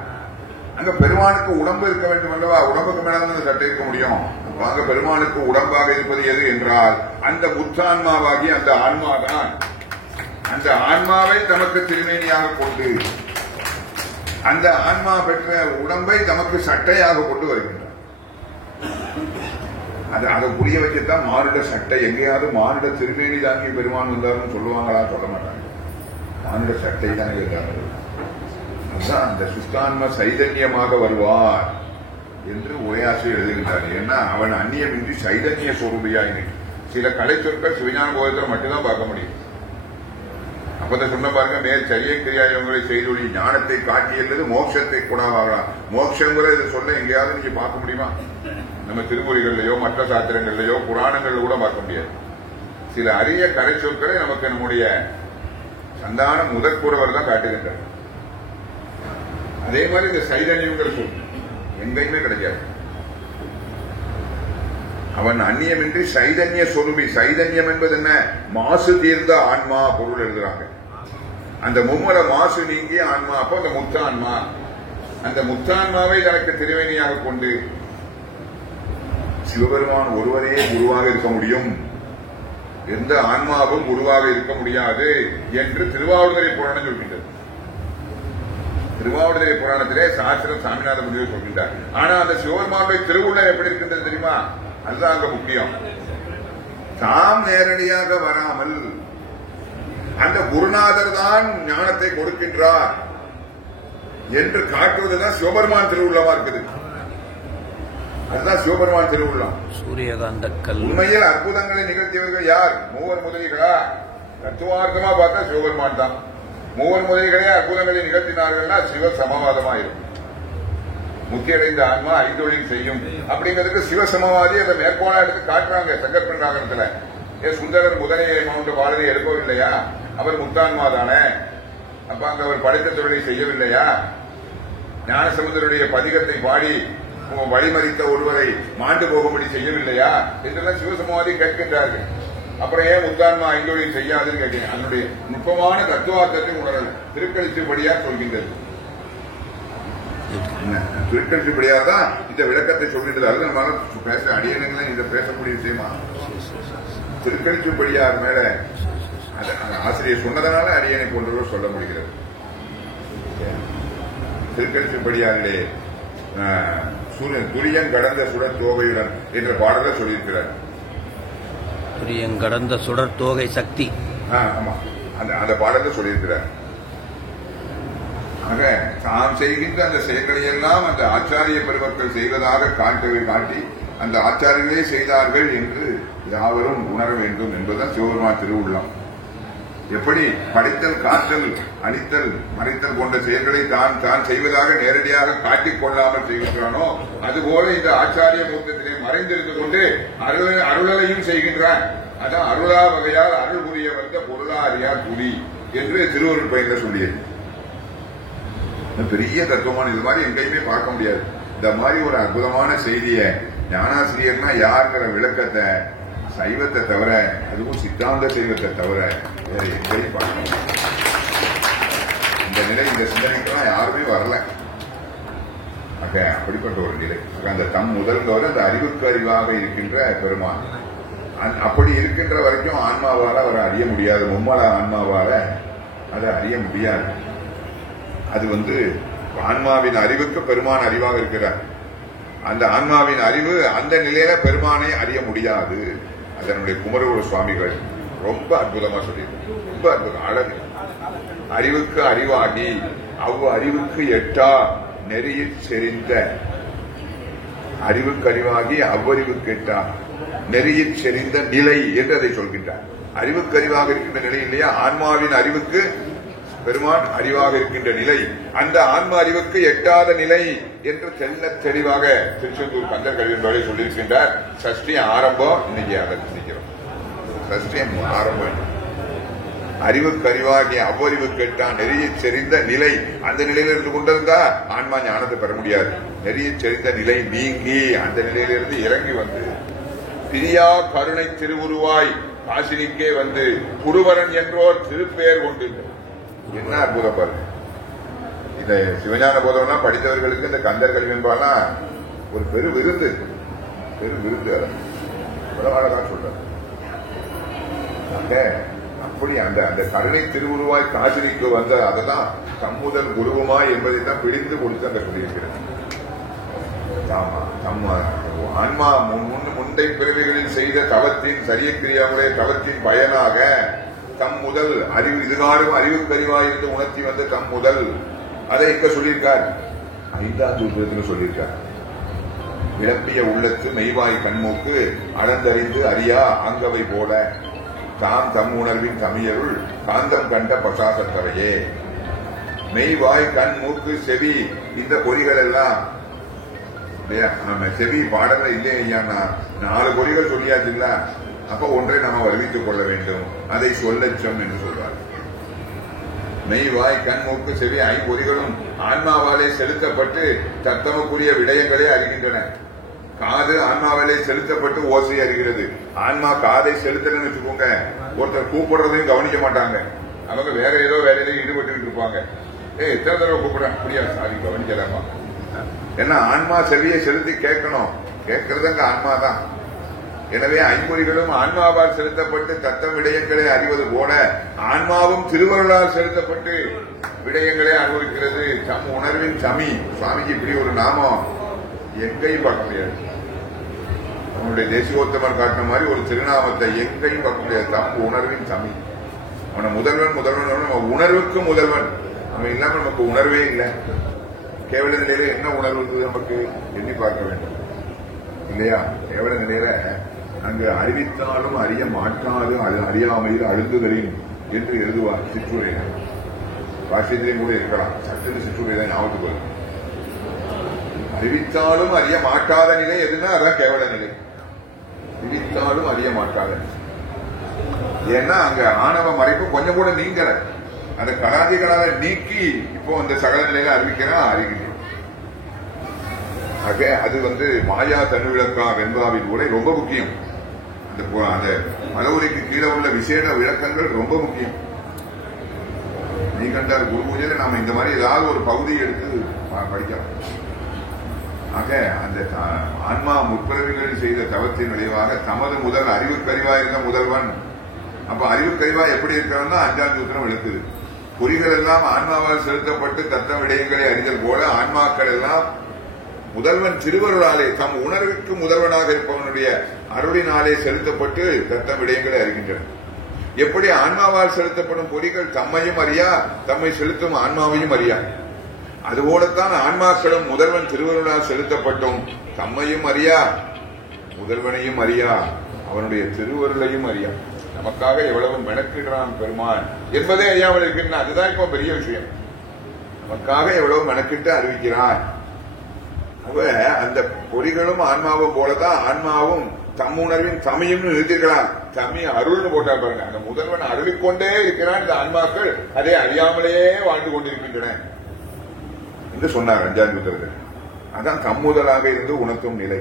அங்க பெருமானுக்கு உடம்பு இருக்க வேண்டும் அல்லவா? உடம்புக்கு மேலான சட்டை இருக்க முடியும். அங்க பெருமானுக்கு உடம்பாக இருப்பது எது என்றால் அந்த முத்தான்மாவாகி அந்த ஆன்மாதான். அந்த ஆன்மாவை தமக்கு திருமேனியாக கொண்டு அந்த ஆன்மா பெற்ற உடம்பை தமக்கு சட்டையாக கொண்டு வருகின்றார். அதை புரிய வச்சுதான் மானிட சட்டை. எங்கேயாவது மானிட திருமேனி தாங்கி பெருமான் வந்தாருன்னு சொல்லுவாங்களா? சொல்ல மாட்டாங்க. மானிட சட்டை தானே இருக்காங்க. அதுதான் அந்த சுத்தான்ம சைதன்யமாக வருவார் என்று உரையாற்றி எழுதுகின்றார். ஏன்னா அவன் அந்நியமின்றி சைதன்ய சொரூபியாய். சில கலை சொற்கள் சிவஞான போதத்தில் மட்டும்தான் பார்க்க முடியும். அப்பதான் சொன்ன பாருங்க, மேல் சரியை கிரியாயங்களை செய்தொழி ஞானத்தை காட்டியது மோட்சத்தை கூடாகலாம். மோட்சங்கிற இது சொல்ல எங்கேயாவது நீங்க பார்க்க முடியுமா? நம்ம திருமுறைகள்லயோ மற்ற சாத்திரங்கள்லயோ புராணங்கள்ல கூட பார்க்க முடியாது. சில அரிய கலை சொற்களை நமக்கு நம்முடைய சந்தான முதற்கூறவர் தான் காட்டுகின்றார். அதே மாதிரி இந்த சைதன்யங்கிற சொல் எங்கேயுமே கிடைக்காது. அவன் அந்நியமின்றி சைதன்ய சொருபி. சைதன்யம் என்பது என்ன? மாசு தீர்ந்த ஆன்மா பொருள் எழுதுறாங்க. அந்த மும்மல மாசு நீங்கிய ஆன்மா. அப்போ அந்த முத்தான்மா, அந்த முத்தான்மாவை தனக்கு திருவேணியாக கொண்டு சிவபெருமான் ஒருவரே குருவாக இருக்க முடியும், எந்த ஆன்மாவும் குருவாக இருக்க முடியாது என்று திருவாவடுதுறை புராணம் சொல்கின்றது. திருவாவடுதுறை புராணத்திலே சாஸ்திரம் சாமிநாத முனிவர் சொல்கின்றார். ஆனா அந்த சிவபெருமானுடைய திருவுள்ளம் எப்படி இருக்கின்றது தெரியுமா? அதுதான் அங்க முக்கியம். தாம் நேரடியாக வராமல் அந்த குருநாதர் தான் ஞானத்தை கொடுக்கின்றார் என்று காட்டுவதுதான் சிவபெருமான் திருவுள்ளமா இருக்குது. அதுதான் சிவபெருமான் திருவுள்ளம். சூரியகாந்தக்கல். உண்மையில் அற்புதங்களை நிகழ்த்தியவர்கள் யார்? மூவர் முதலிகளா? தத்துவார்த்தமா பார்த்தா சிவபெருமான் தான். மூவர் முதலிகளே அற்புதங்களை நிகழ்த்தினார்கள்னா சிவ சமவாதமா இருக்கும். முக்கியடைந்த ஆன்மா ஐந்தொழில் செய்யும் அப்படிங்கிறதுக்கு சிவசமவாதி அதை மேற்கோளா எடுத்து காட்டுறாங்க சங்கற்பன் ராகத்துல. சுந்தரர் முதலையை மவுண்ட பாரதி எடுக்கவில்லையா? அவர் முத்தான்மா தானே. அப்ப அங்க அவர் படைத்த தொழிலை செய்யவில்லையா? ஞானசமுதருடைய பதிகத்தை பாடி வழிமறித்த ஒருவரை மாண்டு போகும்படி செய்யவில்லையா என்றெல்லாம் சிவசமவாதி கேட்கின்றார்கள். அப்புறம் ஏன் முத்தான்மா ஐந்தொழில் செய்யாதுன்னு கேட்கிறேன். அதனுடைய நுட்பமான தத்துவார்த்தத்தை உணரல. திருக்கழிச்சுபடியா சொல்கின்றது. திருக்கழிச்சுபடியாதான் இந்த விளக்கத்தை சொல்கின்றது. அது நம்மளால பேச அடியனங்களை இதை பேசக்கூடிய விஷயமா? திருக்கழிச்சுபடியார் மேல ஆசிரியர் சொன்னதனால அடியனை போன்றவர் சொல்ல முடிகிறது. திருக்கழிச்சுபடியாரிலே துரியன் கடந்த சுடர் தோகையுடன் என்ற பாடலை சொல்லியிருக்கிறார். துரியன் கடந்த சுடர் தோகை சக்தி. ஆமா, அந்த பாடலை சொல்லியிருக்கிறார். ஆக தாம் செய்கின்ற அந்த செயல்களை எல்லாம் அந்த ஆச்சாரிய பெருமக்கள் செய்வதாக காட்டி அந்த ஆச்சாரியர்களே செய்தார்கள் என்று யாவரும் உணர வேண்டும் என்பதுதான் சிவபெருமான் திருவுள்ளம். எப்படி படைத்தல், காத்தல், அழித்தல், மறைத்தல் போன்ற செயல்களை தான் செய்வதாக நேரடியாக காட்டிக் கொள்ளாமல் செய்கின்றானோ அதுபோல இந்த ஆச்சாரிய மூர்த்தத்திலே மறைந்திருந்து கொண்டு அருளலையும் செய்கின்றான். அதான் அருளா வகையால் அருள் புரிய வந்த பொருளா அறியார் புரி என்று திருவருள் பயில சொல்லியது. பெரிய தத்துவமான இது மாதிரி எங்கேயுமே பார்க்க முடியாது. இந்த மாதிரி ஒரு அற்புதமான செய்தியை ஞானாசிரியர்னா யாருங்கிற விளக்கத்தை சைவத்தை தவிர, அதுவும் சித்தாந்த சைவத்தை தவிர வேற எங்கேயும் பார்க்க முடியாது. இந்த நிலை, இந்த சிந்தனைக்கெல்லாம் யாருமே வரல. அப்படிப்பட்ட ஒரு நிலை. அந்த தம் முதல்வர் அந்த அறிவுக்கு அறிவாக இருக்கின்ற பெருமான். அப்படி இருக்கின்ற வரைக்கும் ஆன்மாவால அவரை அறிய முடியாது. மும்மல ஆன்மாவால அதை அறிய முடியாது. அது ஆன்மாவின் அறிவுக்கு பெருமான் அறிவாக இருக்கிறார். அந்த ஆன்மாவின் அறிவு அந்த நிலையில பெருமானை அறிய முடியாது. அதனுடைய குமரகுரு சுவாமிகள் ரொம்ப அற்புதமா சொல்லியிருக்கு. ரொம்ப அற்புதம், அழகு. அறிவுக்கு அறிவாகி அறிவுக்கு எட்டா நெறியில் செறிந்த, அறிவுக்கு அறிவாகி அவ்வறிவுக்கு எட்டா நெறியில் செறிந்த நிலை என்று அதை சொல்கின்றார். அறிவுக்கு அறிவாக இருக்கின்ற நிலை இல்லையா, ஆன்மாவின் அறிவுக்கு பெருமான் அறிவாக இருக்கின்ற நிலை, அந்த ஆன்ம அறிவுக்கு எட்டாத நிலை என்று தெல்ல தெளிவாக திருச்செந்தூர் கந்தர் கல்வியின் சொல்லியிருக்கின்றார். சஷ்டி ஆரம்பம் இன்னைக்கு அதை சிந்திக்கிறோம். சஷ்டி ஆரம்பம் அறிவுக்கு அறிவாகி அவ்வறிவு கேட்டான் நெறியை செறிந்த நிலை, அந்த நிலையில இருந்து கொண்டிருந்தா ஆன்மா ஞானத்தை பெற முடியாது. நெறியை செறிந்த நிலை நீங்கி அந்த நிலையிலிருந்து இறங்கி வந்து பிரியா கருணை திருவுருவாய் காசினிக்கே வந்து குருவரன் என்றோர் திருப்பெயர் கொண்டு. என்ன அற்புதம் பாருங்க. இந்த சிவஞான போதம்லாம் படித்தவர்களுக்கு இந்த கந்தர் கல்வி என்பாலாம் ஒரு பெரு விருந்து, பெரு விருந்து. அழகா சொல்றாங்க. அப்படி அந்த அந்த கருணை திருவுருவாய் காசினிக்கு வந்த அதைதான் தம்முதல் குருவுமாய் என்பதை தான் பிடித்து கொடுத்து அங்க சொல்லியிருக்கிறது. ஆன்மா முந்தை பிறவிகளில் செய்த தவத்தின் சரியக்கிரியாவுடைய தவத்தின் பயனாக தம் முதல் அறிவு இதுகாரும் அறிவுக்கு அறிவாயிருந்து உணர்த்தி வந்த தம் முதல் அதை இங்க சொல்லியிருக்கார். 5ஆம் சூத்திரத்தில் சொல்லியிருக்கார். இழப்பிய உள்ளத்து மெய்வாய் கண்மூக்கு அளந்தறிந்து அறியா அங்கவை போல தாம் தம் உணர்வின் தமியருள் காந்தம் கண்ட பசாசத்தரையே. மெய்வாய் கண் மூக்கு செவி இந்த பொறிகள் எல்லாம் நம்ம செவி பாடல இல்லையா, 4 பொறிகள் சொல்லியாச்சு இல்ல, அப்ப ஒன்றை நம்ம வருவித்துக் கொள்ள வேண்டும். அதை சொல்லச்சம் என்று சொல்வார். மெய்வாய் கண் மூக்கு செவி 5 பொறிகளும் ஆன்மாவாலே செலுத்தப்பட்டு தத்தமக்குரிய விடயங்களே அறிகின்றன. காது ஆன்மாவிலே செலுத்தப்பட்டு ஓசை அறிகிறது. ஆன்மா காதை செலுத்தலன்னு வச்சுக்கோங்க, ஒருத்தர் கூப்பிடுறதையும் கவனிக்க மாட்டாங்க. அவங்க வேற ஏதோ வேலையில ஈடுபட்டு இருப்பாங்க. எத்தனை தடவை கூப்பிடுறேன், அப்படியா சாரி கவனிக்கலாமா? ஏன்னா ஆன்மா செவியை செலுத்தி கேட்கணும், கேட்கறது அங்க ஆன்மா தான். எனவே 5 பொறிகளும் ஆன்மாவால் செலுத்தப்பட்டு தத்தம் விடயங்களை அறிவது போல ஆன்மாவும் திருவருளால் செலுத்தப்பட்டு விடயங்களை அனுபவிக்கிறது. தம் உணர்வின் சமி. சுவாமிஜி இப்படி ஒரு நாமம் எங்கேயும் பார்க்க முடியாது. அவனுடைய தேசியோத்தமர் காட்டின மாதிரி ஒரு திருநாமத்தை எங்கேயும் பார்க்க முடியாது. தம் உணர்வின் சமி. அவனை முதல்வன் முதல்வன், நம்ம உணர்வுக்கு முதல்வன். நம்ம இல்லாம நமக்கு உணர்வே இல்லை. கேவல நிலையில என்ன உணர்வு நமக்கு எண்ணி பார்க்க வேண்டும் இல்லையா? கேவல நிலையில அங்கு அறிவித்தாலும் அறிய மாட்டாது அறியாமையில் அழுந்துதலின் என்று எழுதுவார் சிற்றுரையினர். பாஷியத்திலையும் கூட இருக்கலாம். சட்டத்து சிற்றுரை தான் ஞாபகத்துக்கு வரும். அறிவித்தாலும் அறிய மாட்டாத நிலை எதுன்னா அதான் கேவல நிலை. அறிவித்தாலும் அறிய மாட்டாத நிலை. ஏன்னா அங்க ஆணவ மறைப்பு கொஞ்சம் கூட நீங்கல. அந்த கலாதிகளால நீக்கி இப்போ அந்த சகல நிலையில அறிவிக்கிறான், அறிகிறோம். ஆக அது மாயா தனுவிளக்கா வெண்பாவின் உரை ரொம்ப முக்கியம். அந்த மலவுரைக்கு கீழே உள்ள விசேட விளக்கங்கள் ரொம்ப முக்கியம். நீ கண்டார் குரு பூஜையில நாம இந்த மாதிரி ஏதாவது ஒரு பகுதியை எடுத்து படிக்கலாம். ஆக அந்த ஆன்மா முற்பிறவிகளில் செய்த தவத்தின் விளைவாக தமது முதல் அறிவுக்கறிவா இருந்த முதல்வன். அப்ப அறிவுக்கறிவா எப்படி இருக்கிறவன்னா 5ஆம் சூத்திரம் எழுத்துது. பொறிகள் எல்லாம் ஆன்மாவால் செலுத்தப்பட்டு தத்தம் விடயங்களை அறிதல் போல ஆன்மாக்கள் எல்லாம் முதல்வன் திருவருளாலே தம் உணர்வுக்கு முதல்வனாக இருப்பவனுடைய அருளினாலே செலுத்தப்பட்டு தத்தம் விடயங்களை அறிகின்றன. எப்படி ஆன்மாவால் செலுத்தப்படும் பொறிகள் தம்மையும் அறியா, தம்மை செலுத்தும் ஆன்மாவையும் அறியா, அதுபோலத்தான் ஆன்மாக்களும் முதல்வன் திருவருளால் செலுத்தப்பட்டும் தம்மையும் அறியா, முதல்வனையும் அறியா, அவனுடைய திருவருளையும் அறியா. நமக்காக எவ்வளவு மெனக்கிடுறான் பெருமான் என்பதை அறியாமல் இருக்கின்ற, அதுதான் இப்போ பெரிய விஷயம். நமக்காக எவ்வளவு மெனக்கிட்டு அறிவிக்கிறான். அந்த பொறிகளும் ஆன்மாவும் போலதான் ஆன்மாவும் தம் உணர்வின் தமியும் நிறுத்திருக்கிறான். தமி அருள்னு போட்டா பாருங்க. அந்த முதல்வன் அருளிக்கொண்டே இருக்கிறான். இந்த ஆன்மாக்கள் அதை அறியாமலேயே வாழ்ந்து கொண்டிருக்கின்றன என்று சொன்னார் 5ஆம் சூத்திரத்தில். அதான் தம்முதலாக இருந்து உணர்த்தும் நிலை.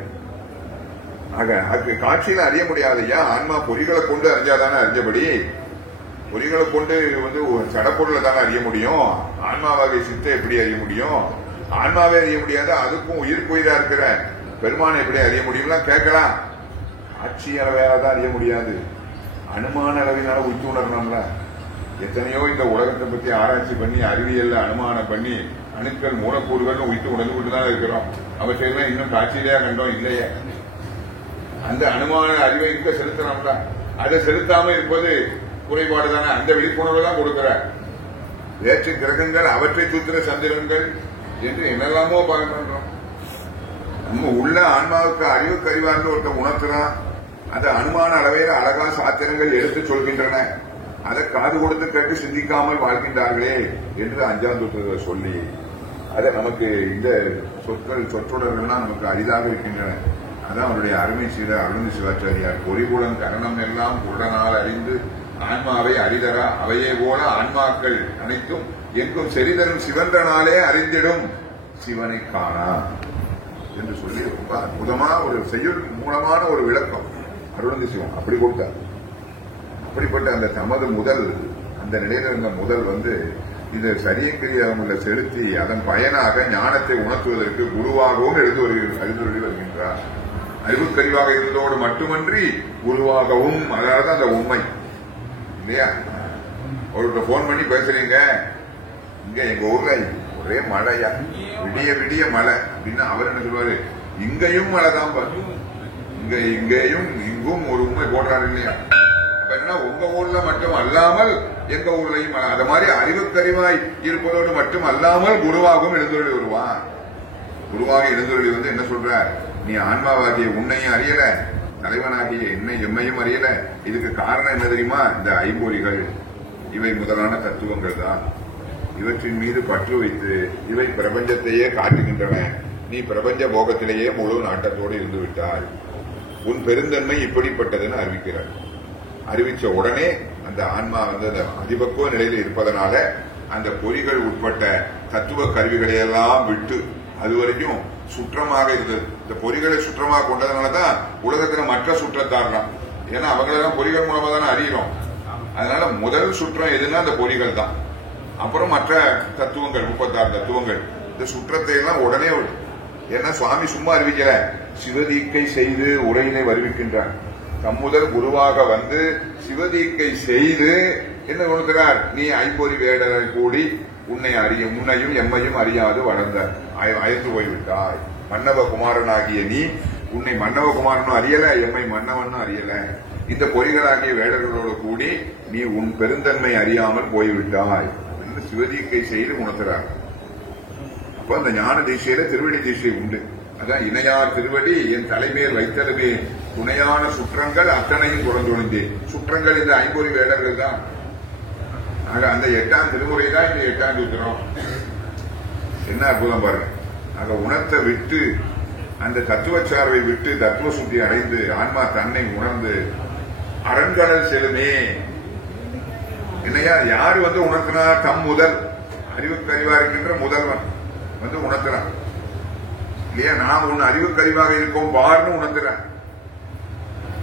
ஆக காட்சியில அறிய முடியாதையா, ஆன்மா பொறிகளை கொண்டு அறிஞ்சாதானே அறிஞ்சபடி. பொறிகளை கொண்டு சடப்பொருளை தானே அறிய முடியும். ஆன்மாவாக சித்தை எப்படி அறிய முடியும்? ஆன்மாவே அறிய முடியாது, அதுக்கும் உயிர்க்குயிரா இருக்கிற பெருமானை எப்படி அறிய முடியும்லாம் கேட்கலாம். காட்சி அளவையால தான் அறிய முடியாது. அனுமான அளவினால உயிர்த்து உணரணும்ல. எத்தனையோ இந்த உலகத்தை பத்தி ஆராய்ச்சி பண்ணி அறிவியல்ல அனுமானம் பண்ணி அணுக்கள் மூலக்கூறுகள் உயிர்த்து உணர்ந்து கொண்டுதான் இருக்கிறோம். அவற்றையெல்லாம் இன்னும் காட்சியிலேயே கண்டோம் இல்லையே. அந்த அனுமான அறிவை இருக்க செலுத்தணும்ல, அதை செலுத்தாம இருப்பது குறைபாடு தானே. அந்த விழிப்புணர்வு தான் கொடுக்கிறார். வேற்று கிரகங்கள், அவற்றை சுத்திர சந்திரன்கள் என்று என்னெல்லாமோ பார்க்கின்றோம். நம்ம உள்ள ஆன்மாவுக்கு அறிவுக்கு அறிவார்ந்து ஒருத்தர் உணர்த்துறான். அந்த அனுமான அளவையில அழகா சாத்திரங்கள் எடுத்து சொல்கின்றன. அதை காது கொடுத்து கேட்டு சிந்திக்காமல் வாழ்கின்றார்களே என்று 5ஆம் சூத்திரத்தில் சொல்லி அதை நமக்கு இந்த சொற்றொடர்கள்லாம் நமக்கு அரிதாக இருக்கின்றன. அதான் அவருடைய அருமை செய்த அருண் சிவாச்சாரியார் பொறிகுளம் கரணம் எல்லாம் குருடனால் அறிந்து ஆன்மாவை அறிதரா அவையே போல ஆன்மாக்கள் அனைத்தும் எங்கும் செறிதரும் சிவந்தனாலே அறிந்திடும் சிவனை காணா என்று சொல்லி ரொம்ப அற்புதமா ஒரு செய்யுள் மூலமான ஒரு விளக்கம் அருளந்தி சிவன் அப்படி கொடுத்தார். அப்படிப்பட்ட அந்த தமது முதல் அந்த நிலையில இருந்த முதல் இந்த சரியக்கிரியாமுள்ள செலுத்தி அதன் பயனாக ஞானத்தை உணர்த்துவதற்கு குருவாகவும் எழுந்து வருகின்றார். அறிவுக்கறிவாக இருந்ததோடு மட்டுமன்றி குருவாகவும், அதாவது அந்த உண்மை இல்லையா. அவர்கிட்ட போன் பண்ணி பேசுறீங்க, இங்க எங்க ஊர்ல ஒரே மழையா, விடிய விடிய மழை அப்படின்னா அவர் என்ன சொல்லுவாரு, இங்கேயும் மழை தான் பாரு, இங்கேயும் இங்கும் ஒரு உண்மை போடுறாரு இல்லையா. அப்ப என்ன, உங்க ஊர்ல மட்டும் அல்லாமல் எங்க ஊர்லயும் மழை. அது மாதிரி அறிவுக்கறிவாய் இருப்பதோடு மட்டும் அல்லாமல் குருவாகவும் எழுந்தொழி வருவான். குருவாக எழுந்தொழி என்ன சொல்ற, நீ ஆன்மாவாகிய உன்னையும் அறியல, தலைவனாகிய எம்மையும் அறியல. இதுக்கு காரணம் என்ன தெரியுமா, இந்த ஐம்பொறிகள் இவை முதலான தத்துவங்கள் தான். இவற்றின் மீது பற்று வைத்து இவை பிரபஞ்சத்தையே காட்டுகின்றன. நீ பிரபஞ்ச போகத்திலேயே முழு நாட்டத்தோடு இருந்து விட்டாய். உன் பெருந்தன்மை இப்படிப்பட்டதுன்னு அறிவிக்கிறார். அறிவிச்ச உடனே அந்த ஆன்மா அந்த அதிபக்குவ நிலையில் இருப்பதனால அந்த பொறிகள் உட்பட்ட தத்துவ கருவிகளை எல்லாம் விட்டு அது வரைக்கும் சுற்றமாக இருந்தது. இந்த பொறிகளை சுற்றமாக கொண்டதுனாலதான் உலகத்துல மற்ற சுற்றத்தாரலாம். ஏன்னா அவங்களெல்லாம் பொறிகள் மூலமா தானே அறியணும். அதனால முதல் சுற்றம் எதுன்னா அந்த பொறிகள் தான். அப்புறம் மற்ற தத்துவங்கள் 36 தத்துவங்கள். இந்த சுற்றத்தை எல்லாம் உடனே, ஏன்னா சுவாமி சும்மா அறிவிக்கல, சிவதீக்கை செய்து உரையினை வருவிக்கின்றார். தம்முதல் குருவாக சிவதீக்கை செய்து என்ன உணர்கிறார், நீ ஐம்பொறி வேடரை கூடி உன்னையும் எம்மையும் அறியாது வளர்ந்த அயர்ந்து போய்விட்டாய். மன்னவ குமாரனாகிய நீ உன்னை மன்னவ குமாரனும் அறியல, எம்மை மன்னவனும் அறியல. இந்த பொறிகளாகிய வேடர்களோடு கூடி நீ உன் பெருந்தன்மை அறியாமல் போய்விட்டாய். சிவதீக்கை செய்து உணர்கிறார். அப்ப அந்த ஞான தீட்சையில திருவடி தீட்சை உண்டு. அதான் இணையார் திருவடி என் தலைமையில் வைத்தலுமே துணையான சுற்றங்கள் அத்தனையும் தொடர்ந்தொழிந்தேன். சுற்றங்கள் இந்த ஐம்பொறி வேடர்கள் தான். ஆக அந்த 8ஆம் திருமுறை தான் இந்த 8ஆம் சூத்திரம். என்ன அற்புதம் பாருங்க. ஆக உணர்த்த விட்டு அந்த தத்துவச்சார்வை விட்டு தத்துவ சுத்தி அடைந்து ஆன்மா தன்னை உணர்ந்து அரண்கடல் செலுமே. என்னையா யாரு உணர்த்தினா, தம் முதல் அறிவுக்கறிவா இருக்கின்ற முதல்வன் உணர்த்துறான் இல்லையா. நான் உன் அறிவுக்கறிவாக இருக்கோம் பார்னு உணர்த்துறேன்.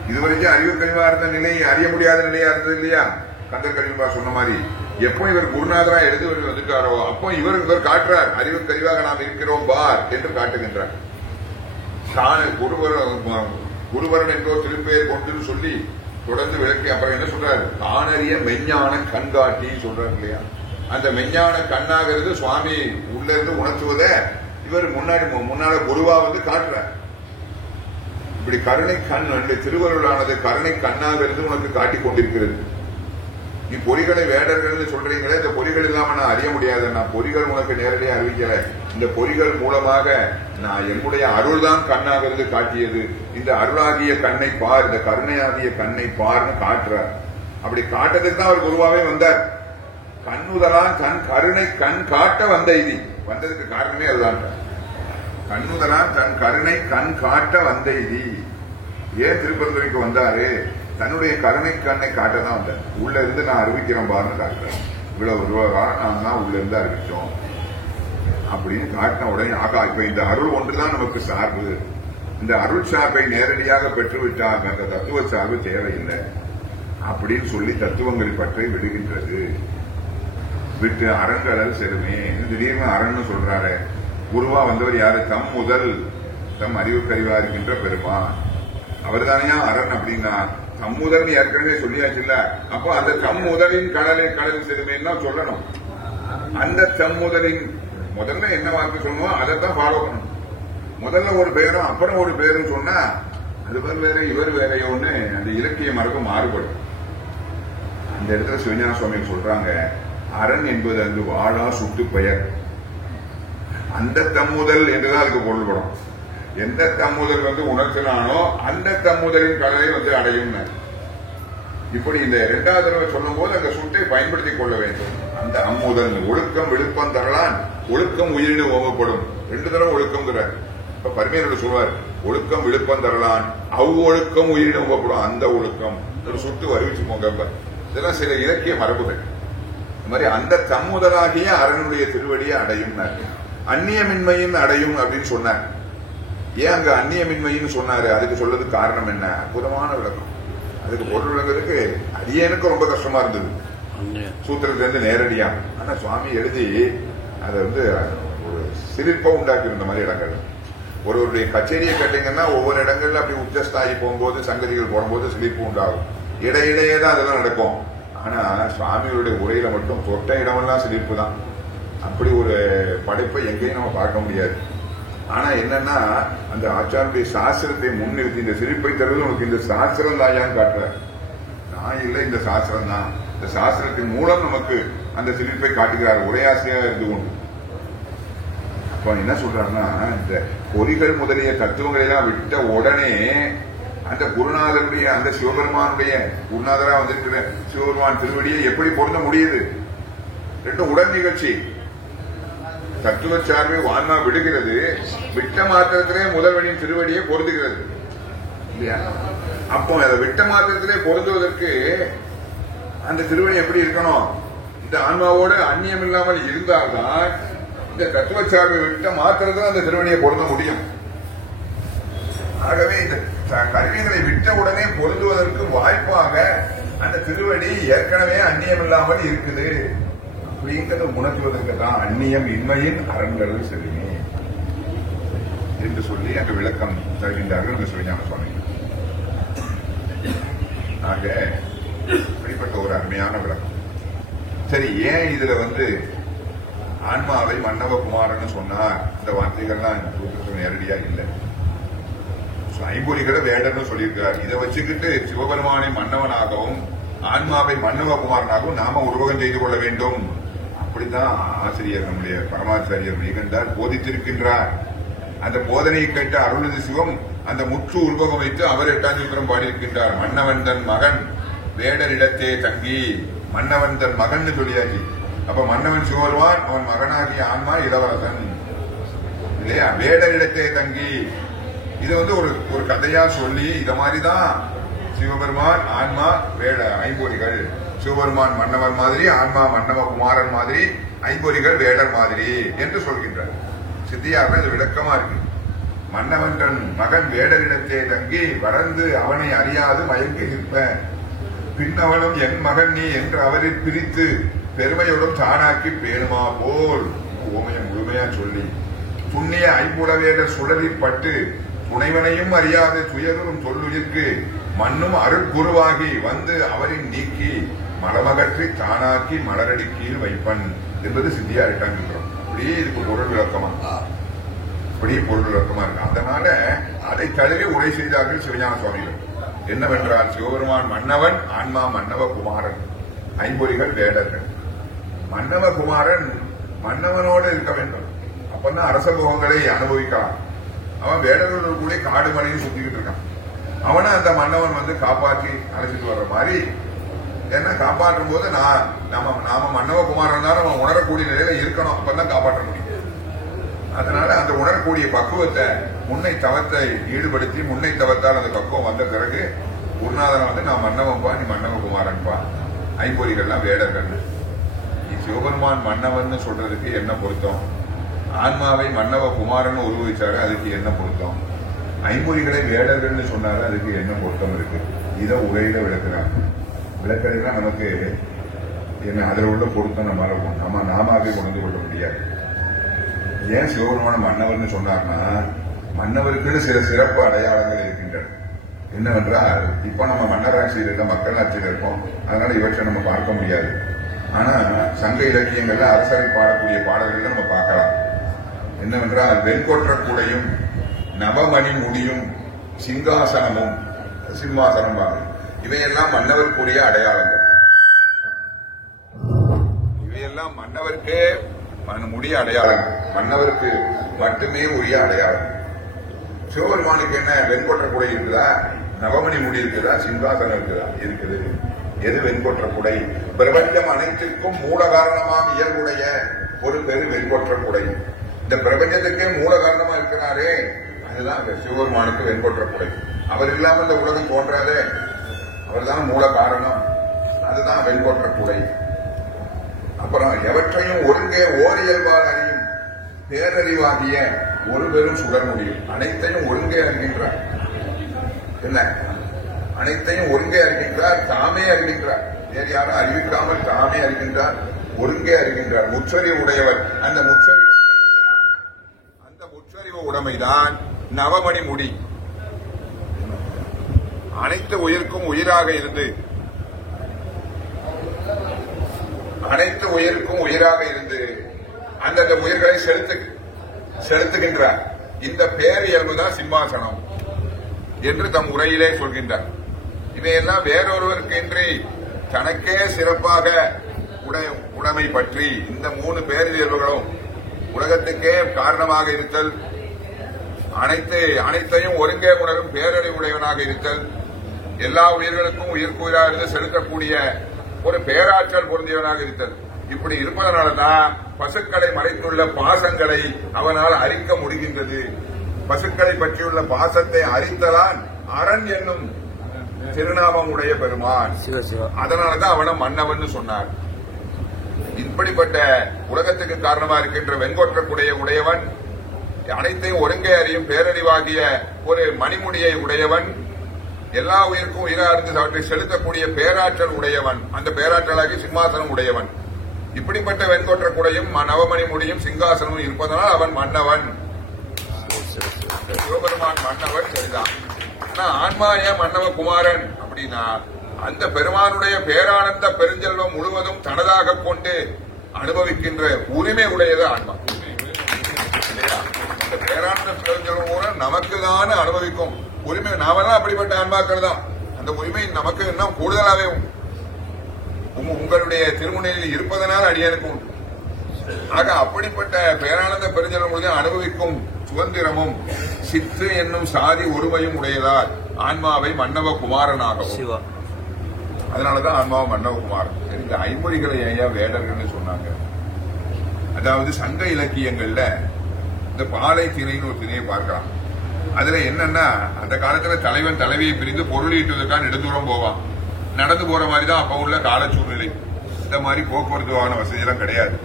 இதுவரைக்கும் அறிவுக்கறிவா இருந்த நிலையை அறிய முடியாத நிலையா இருந்தது இல்லையா. கந்தர் கலிம்பா சொன்ன மாதிரி எப்போ இவர் குருநாதரா எழுதி வந்துட்டாரோ அப்போ இவர் காட்டுறார், அறிவுக்கறிவாக நாம் இருக்கிறோம் பார் என்று காட்டுகின்றார். குருவரன் என்றோ திருப்பெயர் கொண்டு சொல்லி தொடர்ந்து விளக்கி அப்புறம் என்ன சொல்றாரு, தானறிய மெஞ்ஞான கண்காட்டி சொல்றாரு இல்லையா. அந்த மெஞ்ஞான கண்ணாகிறது சுவாமி உள்ள இருந்து உணர்த்துவத இவர் முன்னால குருவா காட்டுறார். இப்படி கருணை கண் திருவருளானது கருணை கண்ணாக இருந்து உனக்கு காட்டிக் கொண்டிருக்கிறது. நீ பொறிகளை வேடர்கள் சொல்றீங்களே, இந்த பொறிகள் இல்லாம நான் அறிய முடியாது. நான் பொறிகள் உனக்கு நேரடியாக அறிவிக்கல. இந்த பொறிகள் மூலமாக நான் என்னுடைய அருள் தான் கண்ணாக இருந்து காட்டியது. இந்த அருளாகிய கண்ணை பார், இந்த கருணையாகிய கண்ணை பார்னு காட்டுறார். அப்படி காட்டதுக்கு தான் அவர் குருவாவே வந்தார். கண்ணுதலான் தன் கருணை கண் காட்ட வந்த இது வந்ததுக்கு காரணமே அதுதான். கண்ணுதலான் தன் கருணை கண் காட்ட வந்த இது. ஏன் திருப்பரந்துரைக்கு வந்தாரு, தன்னுடைய கருணை கண்ணை காட்டதான் வந்தார். உள்ள இருந்து நான் அறிவிக்கிறேன் பாருன்னு காட்டுறேன். இவ்வளவு ரூபா நான் தான் உள்ள இருந்து அறிவிச்சோம் அப்படின்னு காட்டின உடனே ஆகா இப்ப இந்த அருள் ஒன்றுதான் நமக்கு சார்பு. இந்த அருள் சார்பை நேரடியாக பெற்றுவிட்டால் அந்த தத்துவ சார்பு தேவையில்லை அப்படின்னு சொல்லி தத்துவங்கள் பற்றி விடுகின்றது. விட்டு அரண்களல் செருமே. திடீர்னு அரண்னு சொல்றாரு. குருவா வந்தவர் யாரு, தம் முதல் தம் அறிவுக்கறிவா இருக்கின்ற பெருமான். அவர் தானையா அரண் அப்படின்னா தம்முதல் ஏற்கனவே சொல்லியாச்சுல்ல. அப்போ அந்த தம்முதலின் கடலில் செருமைன்னு தான் சொல்லணும். அந்த தம்முதலின் முதல்ல என்ன வார்த்தை சொல்லணும் அதைத்தான் ஃபாலோ பண்ணணும். முதல்ல ஒரு பேரும் அப்புறம் ஒரு பேரும் சொன்னா அது வேற இவர் வேறையோன்னு அந்த இலக்கிய மரபு மாறுபடும். அந்த இடத்துல சிவஞான சுவாமி சொல்றாங்க, அரண் என்பது அங்கு வாழா சுட்டு பெயர். அந்த தம்முதல் என்றுதான் அதுக்கு பொருள்படும். எந்த தம்முதல் உணர்த்தினானோ அந்த தம்முதலின் கடலை அடையும். இப்படி இந்த இரண்டாவது தடவை சொல்லும் போது அந்த சுட்டை பயன்படுத்திக் கொள்ள வேண்டும். அந்த அம்முதல் ஒழுக்கம் விழுப்பம் தரலான் ஒழுக்கம் உயிரினு ஓமப்படும். 2 தடவை ஒழுக்கம்ங்கிறார். இப்ப பரிமையோட சொல்வார், ஒழுக்கம் விழுப்பம் தரலான் அவ்வொழுக்கம் உயிரினு ஓமப்படும். அந்த ஒழுக்கம் ஒரு சுட்டு வருவிச்சுக்கோங்க. இதெல்லாம் சில இலக்கிய மரபுகள். இந்த மாதிரி அந்த தம்முதலாகிய அரணுடைய திருவடியை அடையும். அந்நியமின்மையின் அடையும் அப்படின்னு சொன்னார். ஏன் அங்க அந்நியமின்மைன்னு சொன்னாரு? அதுக்கு சொல்றது காரணம் என்ன? அற்புதமான விளக்கம். அதுக்கு பொருள் விளங்குறதுக்கு அடியனுக்கு ரொம்ப கஷ்டமா இருந்தது சூத்திரத்திலிருந்து நேரடியா. ஆனா சுவாமி எழுதி அதை ஒரு சிரிப்பை உண்டாக்கி இருந்த மாதிரி இடங்கள். ஒருவருடைய கச்சேரியை கேட்டீங்கன்னா ஒவ்வொரு இடங்கள்ல அப்படி உச்சஸ்தாயி போகும்போது சங்கதிகள் போடும்போது சிரிப்பு உண்டாகும். இடையிடையே தான் அதெல்லாம் நடக்கும். ஆனா சுவாமிகளுடைய உரையில மட்டும் தொட்ட இடமெல்லாம் சிரிப்பு தான். அப்படி ஒரு படைப்பை எங்கேயும் நம்ம பார்க்க முடியாது. ஆனா என்னன்னா அந்த ஆச்சாரிய சாஸ்திரத்தை முன்னிறுத்தி இந்த சிரிப்பை தருவது உனக்கு இந்த சாஸ்திரம் தாயான்னு காட்டுற. நான் இல்லை, இந்த சாஸ்திரம் தான். இந்த சாஸ்திரத்தின் மூலம் நமக்கு அந்த சிரிப்பை காட்டுகிறார் உரையாசிரியாக இருந்து கொண்டு. அப்ப என்ன சொல்றாருன்னா, இந்த பொறிகள் முதலிய தத்துவங்களை எல்லாம் விட்ட உடனே அந்த குருநாதருடைய அந்த சிவபெருமானுடைய குருநாதரா வந்திருக்கிற சிவபெருமான் திருவடியை எப்படி பொருந்த முடியுது? 2 உடன் நிகழ்ச்சி. தத்துவ சார்பை வான்மா விடுகிறது, விட்ட மாத்திரத்திலே முதல்வனின் திருவடியை பொருந்துகிறது இல்லையா? அப்போ அதை விட்ட மாத்திரத்திலே பொருந்துவதற்கு அந்த திருவடி எப்படி இருக்கணும்? இந்த ஆன்மாவோடு அந்நியம் இல்லாமல் இருந்தால்தான் இந்த தத்துவ சார்பை விட்ட மாத்திரத்தில் அந்த திருவடியை பொருந்த முடியும். ஆகவே இந்த கருவிகளை விட்ட உடனே பொருந்துவதற்கு வாய்ப்பாக அந்த திருவடி ஏற்கனவே அந்நியம் இல்லாமல் இருக்குது அப்படிங்கிறத உணர்த்துவதற்கு தான் அந்நியம் இன்மையின் அரண்கள் செல்லுமே என்று சொல்லி அங்கு விளக்கம் தருகின்றார்கள் என்று சிவஞான சுவாமி. ஆக இப்படிப்பட்ட ஒரு அருமையான விளக்கம். சரி, ஏன் இதுல ஆன்மாவை மன்னவ குமாரன்னு சொன்னார்? அந்த வார்த்தைகள்லாம் நேரடியா இல்லை. ஐம்பொறிகளை வேடன்னு சொல்லியிருக்கிறார். இதை வச்சுக்கிட்டு சிவபெருமானை மன்னவனாகவும் ஆன்மாவை மன்னவ குமாரனாகவும் நாம உருவகம் செய்து கொள்ள வேண்டும். அப்படித்தான் ஆசிரியர் நம்முடைய பரமாச்சாரியர் மெய்கண்டார் போதித்திருக்கின்றார். அந்த போதனையை கேட்ட அருள்நிதி சிவம் அந்த முற்று உருவகம் வைத்து அவர் 8ஆம் சூத்திரம் பாடியிருக்கின்றார். மன்னவன் தன் மகன் வேடரிடத்தே தங்கி. மன்னவன் தன் மகன் சொல்லியாச்சு. அப்ப மன்னவன் சிவபெருமான், அவன் மகனாகிய ஆன்மா இளவரசன் இல்லையா? வேடரிடத்தே தங்கி. இது ஒரு கதையா சொல்லி இத மாதிரிதான் சிவபெருமான் ஆன்மா வேட ஐம்பொறிகள், சிவபெருமான் மன்னவன் மாதிரி, ஆன்மா மன்னவ குமாரன் மாதிரி, ஐம்பொறிகள் வேடர் மாதிரி என்று சொல்கின்றார். சித்தியாக இது விளக்கமா இருக்கு. மன்னவன் தன் மகன் வேடரிடத்தே தங்கி வளர்ந்து அவனை அறியாது மயங்கி நிற்ப, பின்னவனும் என் மகன் நீ என்று அவரில் பிரித்து பெருமையோடும் தானாக்கி பேணுமா போல் ஓமையம் முழுமையா சொல்லி துண்ணிய ஐம்புல வேடர் சுழலில் பட்டு துணைவனையும் அறியாத துயரும் சொல்லுயிர்க்கு மண்ணும் அருட்குருவாகி வந்து அவரின் நீக்கி மலமகற்றி தானாக்கி மலரடி கீழ் வைப்பன் என்பது சித்தியா இருக்காங்க. அப்படியே இதுக்கு பொருள் விளக்கமா, அப்படியே பொருள் விளக்கமா இருக்கு. அதனால அதை தழுவி உரை செய்தார்கள் சிவஞான சுவாமிகள். என்னவென்றால் சிவபெருமான் மன்னவன், ஆன்மா மன்னவ குமாரன், ஐம்பொறிகள் வேடர்கள். மன்னவ குமாரன் மன்னவனோடு இருக்க வேண்டும். அப்பதான் அரச போகங்களை அனுபவிக்கலாம். அவன் வேடர்கள் கூட காடு மலையும் சுத்திக்கிட்டு இருக்கான். அவனை அந்த மன்னவன் காப்பாற்றி அழைச்சிட்டு வர்ற மாதிரி, என்ன காப்பாற்றும் போது நாம மன்னவ குமாரன் தான் நம்ம உணரக்கூடிய நிலையில இருக்கணும். அப்பதான் காப்பாற்ற முடியும். அதனால அந்த உணரக்கூடிய பக்குவத்தை முன்னை தவத்தை ஈடுபடுத்தி முன்னை தவத்தால் அந்த பக்குவம் வந்த பிறகு குருநாதனை நான் மன்னவன்பா, நீ மன்னவ குமாரன்பா, ஐம்பொறிகள்லாம் வேடர்கள். சிவபெருமான் மன்னவன் சொல்றதுக்கு என்ன பொருத்தம்? ஆன்மாவை மன்னவ குமாரன் உருவகிச்சாரு, அதுக்கு என்ன பொருத்தம்? ஐம்பொறிகளை வேடர்கள் சொன்னாரு, அதுக்கு என்ன பொருத்தம் இருக்கு? இதை உரையில விளக்குறதுனா நமக்கு என்ன அதில் உள்ள பொருத்தம் நாமாவே உணர்ந்து கொள்ள முடியாது. ஏன் சிவபெருமான மன்னவர்னு சொன்னார்னா, மன்னவருக்குன்னு சில சிறப்பு அடையாளங்கள் இருக்கின்றன. என்னவென்றால் இப்ப நம்ம மன்னராட்சியில் இருக்க மக்கள் ஆட்சியில் இருக்கோம், அதனால இவற்றை நம்ம பார்க்க முடியாது. ஆனா சங்க இலக்கியங்கள்ல அரசரை பாடக்கூடிய பாடல்கள் நம்ம பார்க்கலாம். என்னவென்றால் வெண்கொற்ற கூடையும் நவமணி முடியும் சிங்காசனமும் சிம்மாசனம் இவையெல்லாம் மன்னவருக்குரிய அடையாளங்கள். இவையெல்லாம் மன்னவருக்கே முடிய அடையாளங்கள், மன்னவருக்கு மட்டுமே உரிய அடையாளம். சிவபெருமானுக்கு என்ன வெண்கொற்ற குடை இருக்குதா, நவமணி முடி இருக்குதா, சிங்காசனம் இருக்குதா? இருக்குது. எது வெண்கொற்ற குடை? பிரபஞ்சம் அனைத்திற்கும் மூல காரணமாக இயல்புடைய ஒரு பெரு வெண்கொற்ற குடை. இந்த பிரபஞ்சத்துக்கே மூல காரணமா இருக்கிறாரே, அதுதான் சிவபெருமானுக்கு வெண்கொற்ற குடை. அவர் இல்லாமல் இந்த உலகம் தோன்றாதே, அவர் தான் மூல காரணம், அதுதான் வெண்கொற்ற குடை. அப்புறம் எவற்றையும் ஒருங்கே ஓரியல்பால் அறியும் பேரறிவாகிய ஒரு பெரும் சுடர் முடியும். அனைத்தையும் ஒருங்கே அறிகின்றார். என்ன? அனைத்தையும் ஒருங்கே அறிகின்றார், தாமே அறிகின்றார். வேறு யாரும் அறிவிக்காமல் தாமே அறிகின்றார், ஒருங்கே அறிகின்றார். முற்றறிவு உடையவர். அந்த முற்றறிவு உடைமைதான் நவமணி முடி. அனைத்து உயிருக்கும் உயிராக இருந்து அந்தந்த உயிர்களை செலுத்துகின்றார். இந்த பேரியல்புதான் சிம்மாசனம் என்று தம் உரையிலே சொல்கின்றார். இதையெல்லாம் வேறொருவருக்கு இன்றி தனக்கே சிறப்பாக உடைமை பற்றி இந்த 3 பேரியல்புகளும் உலகத்துக்கே காரணமாக இருத்தல், அனைத்தையும் ஒருங்கே உணரும் பேரறிவுடையவனாக இருத்தல், எல்லா உயிர்களுக்கும் உயிர்க்குயிராக இருந்து செலுத்தக்கூடிய ஒரு பேராற்றல் பொருந்தியவனாக இருத்தல். இப்படி இருப்பதனால்தான் பசுக்களை மறைத்துள்ள பாசங்களை அவனால் அரிக்க முடிகின்றது. பசுக்களை பற்றியுள்ள பாசத்தை அரித்தலான் அரண் என்னும் திருநாமம் உடைய பெருமான். அதனாலதான் அவனை மன்னவன் சொன்னார். இப்படிப்பட்ட உலகத்துக்கு காரணமா இருக்கின்ற வெண்கொற்ற குடைய உடையவன், அனைத்தையும் ஒருங்கே அறியும் பேரறிவாகிய ஒரு மணிமுடியை உடையவன், எல்லா உயிருக்கும் உயிரா இருந்து அவற்றை செலுத்தக்கூடிய பேராற்றல் உடையவன், அந்த பேராற்றலாகி சிம்மாசனம் உடையவன். இப்படிப்பட்ட வெண்கொற்ற குடையும் நவமணி முடியும் சிங்காசனமும் இருப்பதனால் அவன் மன்னவன். சிவபெருமான் மன்னவன் சரிதான். ஆனா ஆன்மா ஏன் மன்னவ குமாரன் அப்படின்னா, அந்த பெருமானுடைய பேரானந்த பெருஞ்செல்வம் முழுவதும் தனதாக கொண்டு அனுபவிக்கின்ற உரிமை உடையது ஆன்மா. இந்த பேரானந்த பெருஞ்செல்வம் கூட நமக்குதான் அனுபவிக்கும் உரிமை. நாமெல்லாம் அப்படிப்பட்ட ஆன்மாக்கள் தான். அந்த உரிமை நமக்கு இன்னும் கூடுதலாவே உங்களுடைய திருமுனையில் இருப்பதனால் அடியனுக்கும். ஆக அப்படிப்பட்ட பேரானந்த பெருஞ்செல்வம் முழுவதும் அனுபவிக்கும் சுதந்திரமும் சித்து என்னும் சாதி ஒருமையும் உடையதால் ஆன்மாவை மன்னவ குமாரனாகவும், அதனாலதான் ஆன்மாவை மன்னவ குமாரன். இந்த ஐம்பொறிகளை ஐயா வேடர்கள் சொன்னாங்க. அதாவது சங்க இலக்கியங்கள்ல இந்த பாலை திணைன்னு ஒரு திணையை பார்க்கலாம். அதுல என்னன்னா, அந்த காலத்துல தலைவன் தலைவியை பிரிந்து பொருள் ஈட்டுவதற்கான நெடுந்தூரம் போவான். நடந்து போற மாதிரி தான் அப்ப உள்ள கால சூழ்நிலை. இந்த மாதிரி போக்குவரத்து வாகன வசதி எல்லாம் கிடையாது.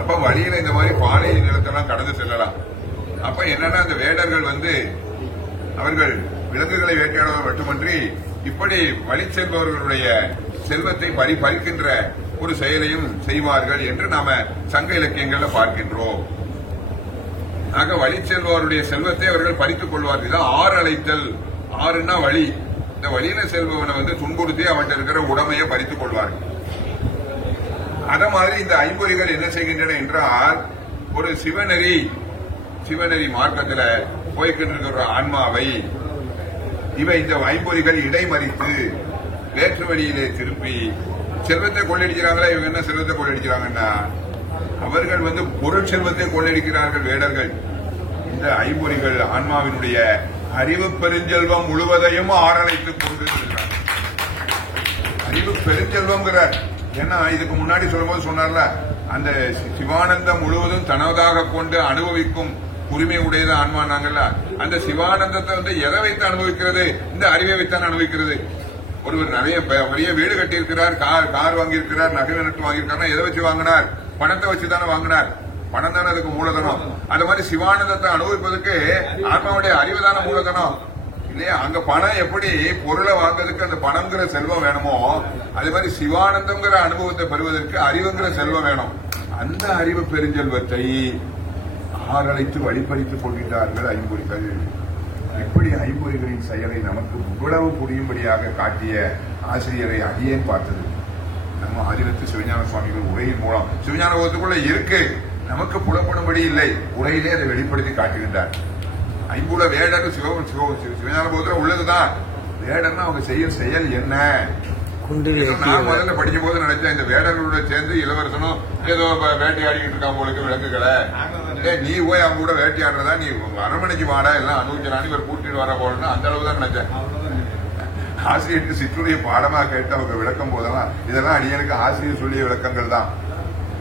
அப்ப வழியில இந்த மாதிரி பாலை நிலத்தெல்லாம் கடந்து செல்லலாம். அப்ப என்னன்னா, அந்த வேடர்கள் அவர்கள் விலங்குகளை வேட்டையாடுவது மட்டுமன்றி இப்படி வழி செல்பவர்களுடைய செல்வத்தை பறிக்கின்ற ஒரு செயலையும் செய்வார்கள் என்று நாம சங்க இலக்கியங்கள்ல பார்க்கின்றோம். ஆக வழி செல்பவருடைய செல்வத்தை அவர்கள் பறித்துக் கொள்வார்கள். ஆறு அழைத்தல். ஆறுன்னா வழி. இந்த வழியில செல்பவனை துன்புறுத்தி அவன்கிட்ட இருக்கிற உடமையை பறித்துக் கொள்வார்கள். அத மாதிரி இந்த ஐம்பொறிகள் என்ன செய்கின்றன என்றால், ஒரு சிவநெறி மார்க்கத்தில் போய்கின்ற ஆன்மாவை இந்த ஐம்பொறிகள் இடைமறித்து வேற்று வழியிலே திருப்பி செல்வத்தை கொள்ளடிக்கிறாங்களா? இவங்க என்ன செல்வத்தை கொள்ளடிக்கிறாங்கன்னா, அவர்கள் பொருள் செல்வத்தை கொள்ளடிக்கிறார்கள் வேடர்கள். இந்த ஐம்பொறிகள் ஆன்மாவினுடைய அறிவு பெருஞ்செல்வம் முழுவதையும் ஆரணைத்துக் கொண்டு அறிவு பெருஞ்செல்வம்ங்கிறார். ஏன்னா இதுக்கு முன்னாடி சொல்லும்போது சொன்னார்ல, அந்த சிவானந்தம் முழுவதும் தனதாக கொண்டு அனுபவிக்கும் உரிமை உடையது ஆன்மா. நாங்கள்ல அந்த சிவானந்தத்தை எதை வைத்து அனுபவிக்கிறது? இந்த அறிவை வைத்தான் அனுபவிக்கிறது. ஒருவர் நிறைய பெரிய வீடு கட்டியிருக்கிறார், கார் வாங்கியிருக்கிறார், நகை நட்டு வாங்கியிருக்காருன்னா எதை வச்சு வாங்கினார்? பணத்தை வச்சுதானே வாங்கினார். பணம் தானே அதுக்கு மூலதனம். அது மாதிரி சிவானந்தத்தை அனுபவிப்பதற்கு ஆன்மாவுடைய அறிவுதான மூலதனம் இல்லையா? அங்க பணம் எப்படி பொருளை வாங்குறதுக்கு அந்த பணம்ங்கிற செல்வம் வேணுமோ, அதே மாதிரி சிவானந்தம்ங்கிற அனுபவத்தை பெறுவதற்கு அறிவுங்கிற செல்வம் வேணும். அந்த அறிவு பெருஞ்செல்வத்தை ஆரழைத்து வழிபறித்துக் கொள்கின்றார்கள் ஐம்பொறிகள். எப்படி ஐம்பொறிகளின் செயலை நமக்கு இவ்வளவு புரியும்படியாக காட்டிய ஆசிரியரை அடியேன் பார்த்தது நம்ம ஆதிரத்து சிவஞான சுவாமிகள் உரையின் மூலம் சிவஞான போகத்துக்குள்ள இருக்கு, நமக்கு புலப்படும்படி இல்லை, உரையிலே அதை வெளிப்படுத்தி காட்டுகின்றார். ஐம்புல வேடர் சிவஞான போகத்துல உள்ளதுதான். வேடர்னா அவங்க செய்யும் செயல் என்ன? நான் முதல்ல படிக்கும் போது நினைச்சேன் இந்த வேடர்களோட சேர்ந்து இளவரசனும் ஏதோ வேட்டையாடிக்கிட்டு இருக்கான் போலுக்கு விளக்குகளை, நீ போய் அவங்க கூட வேட்டையாடுறதா, நீ அரண்மனைக்கு வாடா எல்லாம் அனுபவிச்சானு இவர் கூட்டிட்டு வர போலன்னு அந்த அளவு தான் நினைச்சேன். ஆசிரியருக்கு சிற்றுடைய பாடமா கேட்டு அவங்க விளக்கம் போதெல்லாம் இதெல்லாம் அடியனுக்கு ஆசிரியர் சொல்லிய விளக்கங்கள் தான்,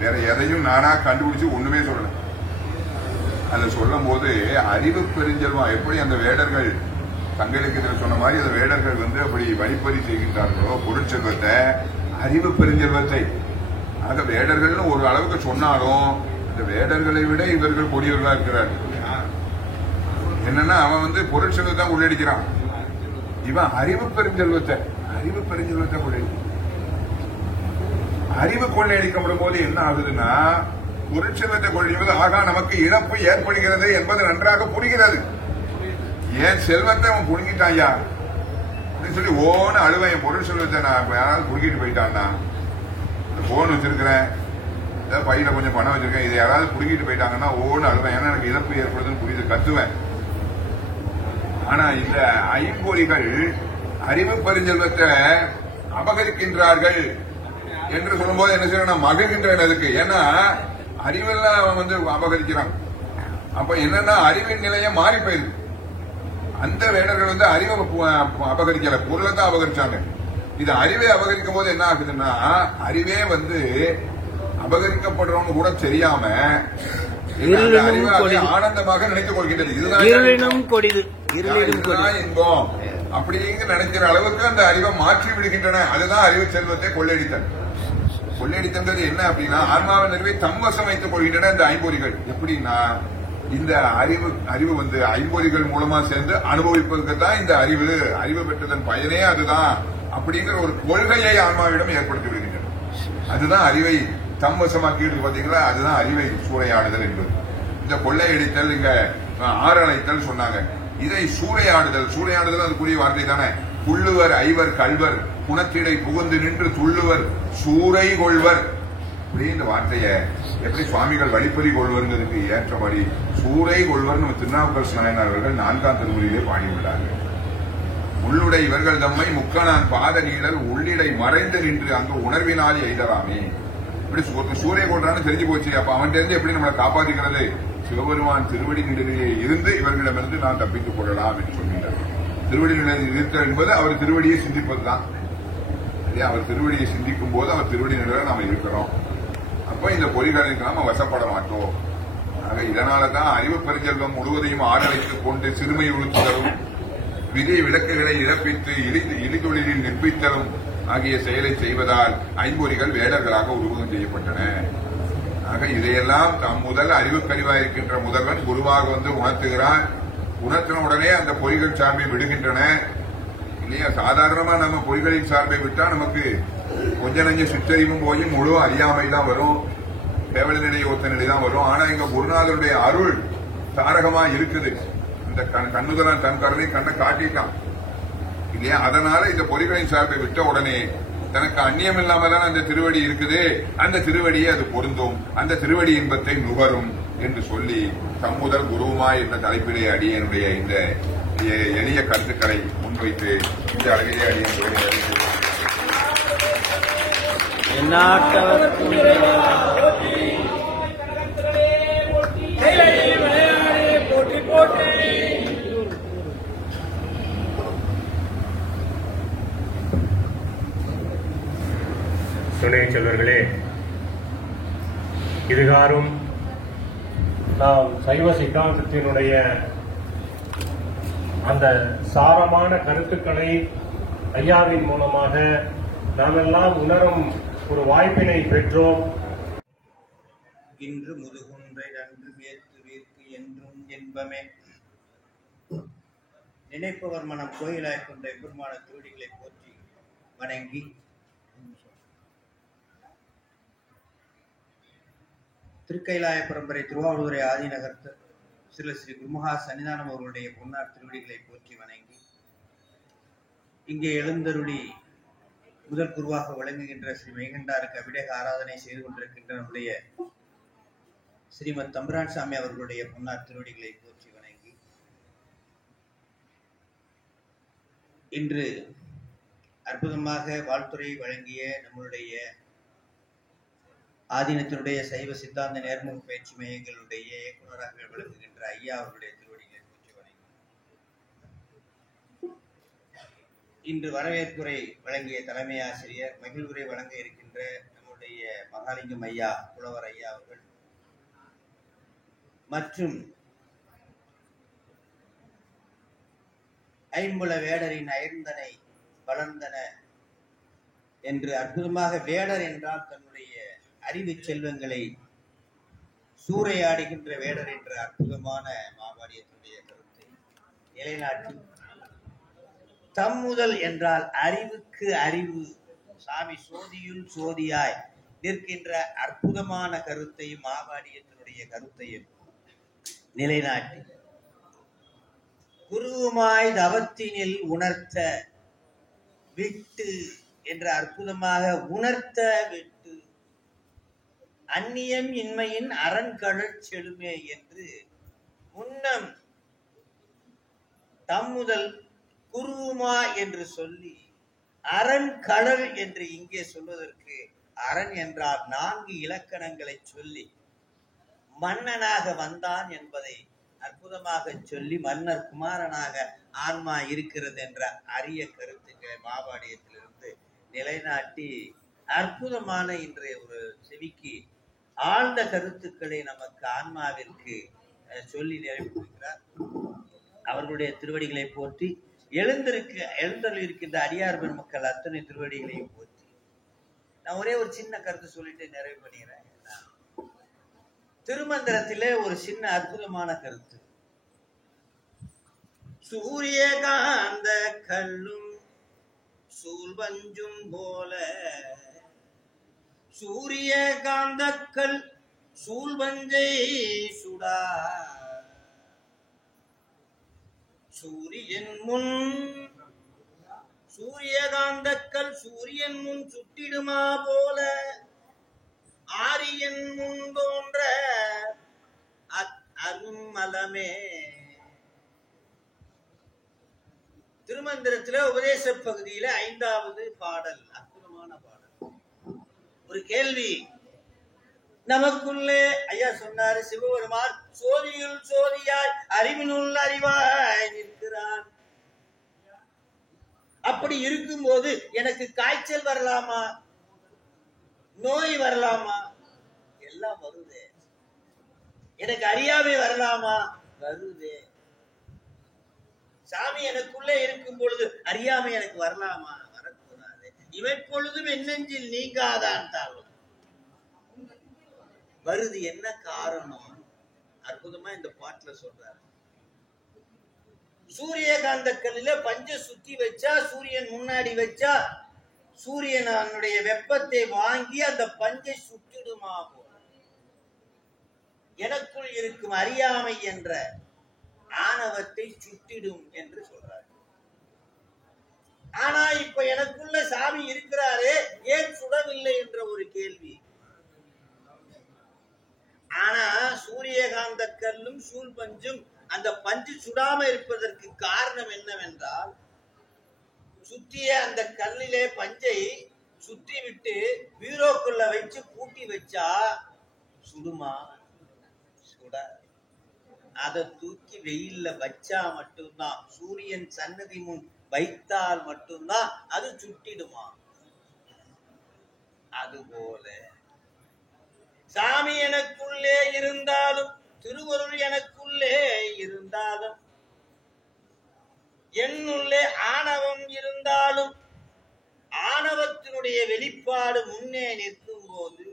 வேற எதையும் நானா கண்டுபிடிச்சு ஒண்ணுமே சொல்லல. அதை சொல்லும் போது அறிவு பெருஞ்செல்வம் எப்படி அந்த வேடர்கள் தங்களுக்கு சொன்ன மாதிரி அந்த வேடர்கள் அப்படி வழிப்பறி செய்கின்றார்களோ பொருட்செல்வத்தை, அறிவு பெருஞ்செல்வத்தை. அந்த வேடர்கள்னு ஒரு அளவுக்கு சொன்னாலும் அந்த வேடர்களை விட இவர்கள் கொடியவர்களா இருக்கிறார்கள். என்னன்னா அவன் பொருட்செல்வத்தை உள்ளடிக்கிறான், இவன் அறிவு பெருஞ்செல்வத்தை கொள்ளையடிக்கிறான். அறிவு கொள்ளையடிக்கப்படும் போது என்ன ஆகுதுன்னா பொருட்செல்வத்தை கொள்ளையடிப்பது ஆகா நமக்கு இழப்பு ஏற்படுகிறது என்பது நன்றாக புரிகிறது. ஏன் செல்வத்தை அவன் புடுங்கிட்டான் ஐயா அப்படின்னு சொல்லி ஓன்னு அழுவேன். என் பொருள் செல்வத்தை நான் யாராவது புடுங்கிட்டு போயிட்டான்னா, போன் வச்சிருக்கிறேன், ஏதாவது பையில கொஞ்சம் பணம் வச்சிருக்கேன், இதை யாராவது புடுங்கிட்டு போயிட்டாங்கன்னா ஓன்னு அழுவேன். ஏன்னா எனக்கு இழப்பு ஏற்படுதுன்னு புரியுது, கத்துவேன். ஆனா இந்த ஐம்பொறிகள் அறிவு பெருஞ்செல்வத்தை அபகரிக்கின்றார்கள் என்று சொல்லும்போது என்ன செய்யணும், மகிழ்கின்றன அதுக்கு. ஏன்னா அறிவெல்லாம் அவன் அபகரிக்கிறான். அப்ப என்னன்னா அறிவின் நிலையம் மாறி போயிருக்கு. அந்த வேடர்கள் அறிவை அபகரிக்கல, பொருளை தான் அபகரிச்சாங்க. இது அறிவை அபகரிக்கும் போது என்ன ஆகுதுன்னா அறிவே அபகரிக்கப்படுறவங்க கூட தெரியாம ஆனந்தமாக நினைத்துக் கொள்கின்றது. இதுதான் இன்பம் அப்படிங்க நினைக்கிற அளவுக்கு அந்த அறிவை மாற்றி விடுகின்றன. அதுதான் அறிவு செல்வத்தை கொள்ளையடித்தல். கொள்ளையடித்தது என்ன அப்படின்னா ஆன்மாவின் அறிவை தம்வசம் வைத்துக் கொள்கின்றன இந்த ஐம்பொறிகள். எப்படின்னா இந்த அறிவு ஐம்பொறிகள் மூலமா சேர்ந்து அனுபவிப்பதற்கு தான் இந்த அறிவு பெற்றதன் பயனே அதுதான் அப்படிங்கிற ஒரு கொள்கையை ஆன்மாவிடம் ஏற்படுத்தி விடுகின்றன. அதுதான் அறிவை தம்வசமாக்கி பாத்தீங்களா, அதுதான் அறிவை சூறையாடுதல் என்பது. இந்த கொள்ளையடித்தல் இங்க ஆரணைத்தல் சொன்னாங்க. இதை சூறையாடுதல் அதுக்குரிய வார்த்தை தானே. புள்ளுவர் ஐவர் கல்வர் குணத்திடை புகுந்து நின்று துள்ளுவர் சூறை கொள்வர். இப்படி இந்த வார்த்தைய எப்படி சுவாமிகள் வழிப்பறி கொள்வதற்கு ஏற்றபடி சூறை கொள்வர் திருநாவுக்கரசு நாயனார் அவர்கள் 4ஆம் திருமுறையிலே பாடியுள்ளார்கள். உள்ளுடை இவர்கள் தம்மை முக்கணான் பாத நீழல் உள்ளிடை மறைந்து நின்று அங்கு உணர்வினால் எய்தலாமே. இப்படி சூரிய கொள்றான்னு தெரிஞ்சு போச்சு. அப்ப அவன் இருந்து எப்படி நம்மளை காப்பாற்றிக்கிறது? சிவபெருமான் திருவடி நிலையிலே இருந்து இவர்களிடமிருந்து நான் தப்பித்துக் கொள்ளலாம் என்று சொல்கின்றார். திருவடி நிலையில் இருத்தல் என்பது அவர் திருவடியை சிந்திப்பதுதான். அவர் திருவடியை சிந்திக்கும் போது அவர் திருவடி நிலையில நாம இருக்கிறோம். அப்ப இந்த பொறிகளுக்கு நாம வசப்பட மாட்டோம். ஆக இதனாலதான் அறிவு பெருஞ்செல்வம் முழுவதையும் ஆடலைத்துக் கொண்டு சிறுமை உறுத்துதலும் விதி விளக்குகளை இறப்பித்து இழிதொழிலில் நிற்பித்தலும் ஆகிய செயலை செய்வதால் ஐம்பொறிகள் வேடர்களாக உருவகம் செய்யப்பட்டன. ஆக இதையெல்லாம் தம் முதல் அறிவுக்கறிவாயிருக்கின்ற முதல்வன் குருவாக உணர்த்துகிறான். உணர்த்தின உடனே அந்த பொறிகள் சார்பை விடுகின்றன இல்லையா. சாதாரணமா நம்ம பொறிகளின் சார்பை விட்டா நமக்கு கொஞ்ச நஞ்ச சிற்றறிவும் போய் முழு அறியாமை தான் வரும், கேவல நிலை ஒத்த நிலை தான் வரும். ஆனா எங்க குருநாதருடைய அருள் தாரகமா இருக்குது. இந்த கண்ணுதலான் தன் கருணை கண்ணை காட்டிட்டான் இல்லையா. அதனால இந்த பொறிகளின் சார்பை விட்ட உடனே தனக்கு அந்நியம் இல்லாம தான் அந்த திருவடி இருக்குது, அந்த திருவடியை அது பொருந்தும், அந்த திருவடி இன்பத்தை நுகரும் என்று சொல்லி தம்முதல் குருவுமாய் என்ற தலைப்பிலே அடியனுடைய இந்த எளிய கருத்துக்களை முன்வைத்து இந்த அழகிலே அடியன் துணை செல்வர்களே, இதுகாரும் நாம் சைவ சித்தாந்தத்தினுடைய அந்த சாரமான கருத்துக்களை ஐயாவின் மூலமாக நாமெல்லாம் உணரும் ஒரு வாய்ப்பினை பெற்றோம். இன்று முதுகுன்றை அன்று வேர்த்து வீர்க்கு என்றும் இன்பமே நினைப்பவர் மனம் கோயிலாய் கொண்ட பெருமான திருவடிகளை போற்றி வணங்கி திருக்கைலாய பரம்பரை திருவாவூரை ஆதிநகர் ஸ்ரீ குருமகா சன்னிதானம் அவர்களுடைய பொன்னார் திருவடிகளை போற்றி வணங்கி, இங்கே எழுந்தருளி முதல் குருவாக விளங்குகின்ற ஸ்ரீ மெய்கண்டாருக்கு அபிடேக ஆராதனை செய்து கொண்டிருக்கின்ற நம்முடைய ஸ்ரீமத் தம்புரான் சாமி அவர்களுடைய பொன்னார் திருவடிகளை போற்றி வணங்கி, இன்று அற்புதமாக வாழ்த்துறை வழங்கிய நம்முடைய ஆதீனத்தினுடைய சைவ சித்தாந்த நேர்முக பயிற்சி மையங்களுடைய இயக்குநராக விளங்குகின்ற ஐயா அவர்களுடைய திருவடிகளை போற்றி வணங்கி, இன்று வரவேற்புரை வழங்கிய தலைமை ஆசிரியர், மகிழ்வுரை வழங்க இருக்கின்ற நம்முடைய மகாலிங்கம் ஐயா, புலவர் ஐயா அவர்கள் மற்றும் ஐம்புல வேடரின் அயர்ந்தனை வளர்ந்தன என்று அற்புதமாக, வேடர் என்றால் தன்னுடைய அறிவு செல்வங்களை சூறையாடுகின்ற வேடர் என்ற அற்புதமான மாவாடியத்துடைய கருத்தை நிலைநாட்டி, தம்முதல் என்றால் அறிவுக்கு அறிவு, சாமி சோதியுள் சோதியாய் நிற்கின்ற அற்புதமான கருத்தையும் மாவாடியத்தினுடைய கருத்தையும் நிலைநாட்டி, குருவுமாய் தவத்தினில் உணர்த்த விட்டு என்ற அற்புதமாக உணர்த்த விட்டு, அந்நியம் இன்மையின் அரண்கழற் செழுமே என்று முன்னம் தம்முதல் குருவுமா என்று சொல்லி அரண்கழல் என்று இங்கே சொல்வதற்கு, அரண் என்றால் 4 இலக்கணங்களை சொல்லி மன்னனாக வந்தான் என்பதை அற்புதமாக சொல்லி, மன்னர் குமாரனாக ஆன்மா இருக்கிறது என்ற அரிய கருத்துக்களை மாவாடியத்திலிருந்து நிலைநாட்டி, அற்புதமான இன்றைய ஒரு செவிக்கு ஆழ்ந்த கருத்துக்களை நமக்கு ஆன்மாவிற்கு சொல்லி நிறைவேற்றுகிறார். அவர்களுடைய திருவடிகளை போற்றி, எழுந்தருளிருக்கின்ற அடியார் பெருமக்கள் அத்தனை திருவடிகளையும் போற்றி, நான் ஒரே ஒரு சின்ன கருத்து சொல்லிட்டு நிறைவு பண்ணுகிறேன். திருமந்திரத்திலே ஒரு சின்ன அற்புதமான கருத்து, சூரியகாந்த கல்லும் சூழ்வஞ்சும் போல, சூரியகாந்தக்கல் சூழ்வஞ்சை சுடா, சூரியன் முன் சூரியகாந்தக்கல் சூரியன் முன் சுட்டிடுமா போல, ஆரியன் முன் தோன்ற அருமலமே. திருமந்திரத்தில உபதேச பகுதியில 5வது பாடல், அற்புதமான பாடல். ஒரு கேள்வி நமக்குள்ளே ஐயா சொன்னாரு, சிவபெருமான் சோதியுள் சோதியாய் அறிவினுள் அறிவாய் நிற்கிறான். அப்படி இருக்கும்போது எனக்கு காய்ச்சல் வரலாமா, நோய் வரலாமா? எல்லாம் வருது. எனக்கு அறியாமை வரலாமா? வருது. சாமி எனக்குள்ளே இருக்கும் பொழுது அறியாமை எனக்கு வரலாமா? வரக்கூடாது. இவை பொழுதும் என்னெஞ்சில் நீங்காதான் தாழும் வருது. என்ன காரணம்? அற்புதமா இந்த பாட்டுல சொல்றாரு. சூரியகாந்த கல்லில பஞ்ச சுத்தி வச்சா, சூரியன் முன்னாடி வச்சா, சூரியனுடைய வெப்பத்தை வாங்கி அந்த பஞ்சை சுட்டிடுமா போல, எனக்குள் இருக்கும் அறியாமை என்ற ஆணவத்தை சுட்டிடும் என்று சொல்றார். ஆனா இப்ப எனக்குள்ள சாமி இருக்கிறாரே, ஏன் சுடவில்லை என்ற ஒரு கேள்வி. ஆனா சூரியகாந்த கல்லும் சூழ் பஞ்சும், அந்த பஞ்சு சுடாம இருப்பதற்கு காரணம் என்னவென்றால், சுற்றிய அந்த கல்லிலே பஞ்சை சுற்றி விட்டு பீரோக்குள்ள வச்சு பூட்டி வச்சா சுடுமா? சுட. அதை தூக்கி வெயில்ல வச்சா மட்டும்தான், சூரியன் சன்னதி முன் வைத்தால் மட்டும்தான் அது சுட்டிடுமா? அதுபோல சாமி எனக்குள்ளே இருந்தாலும், திருவருள் எனக்குள்ளே இருந்தாலும், என்னுள்ளே ஆணவம் இருந்தாலும், ஆணவத்தினுடைய வெளிப்பாடு முன்னே நிற்கும் போது,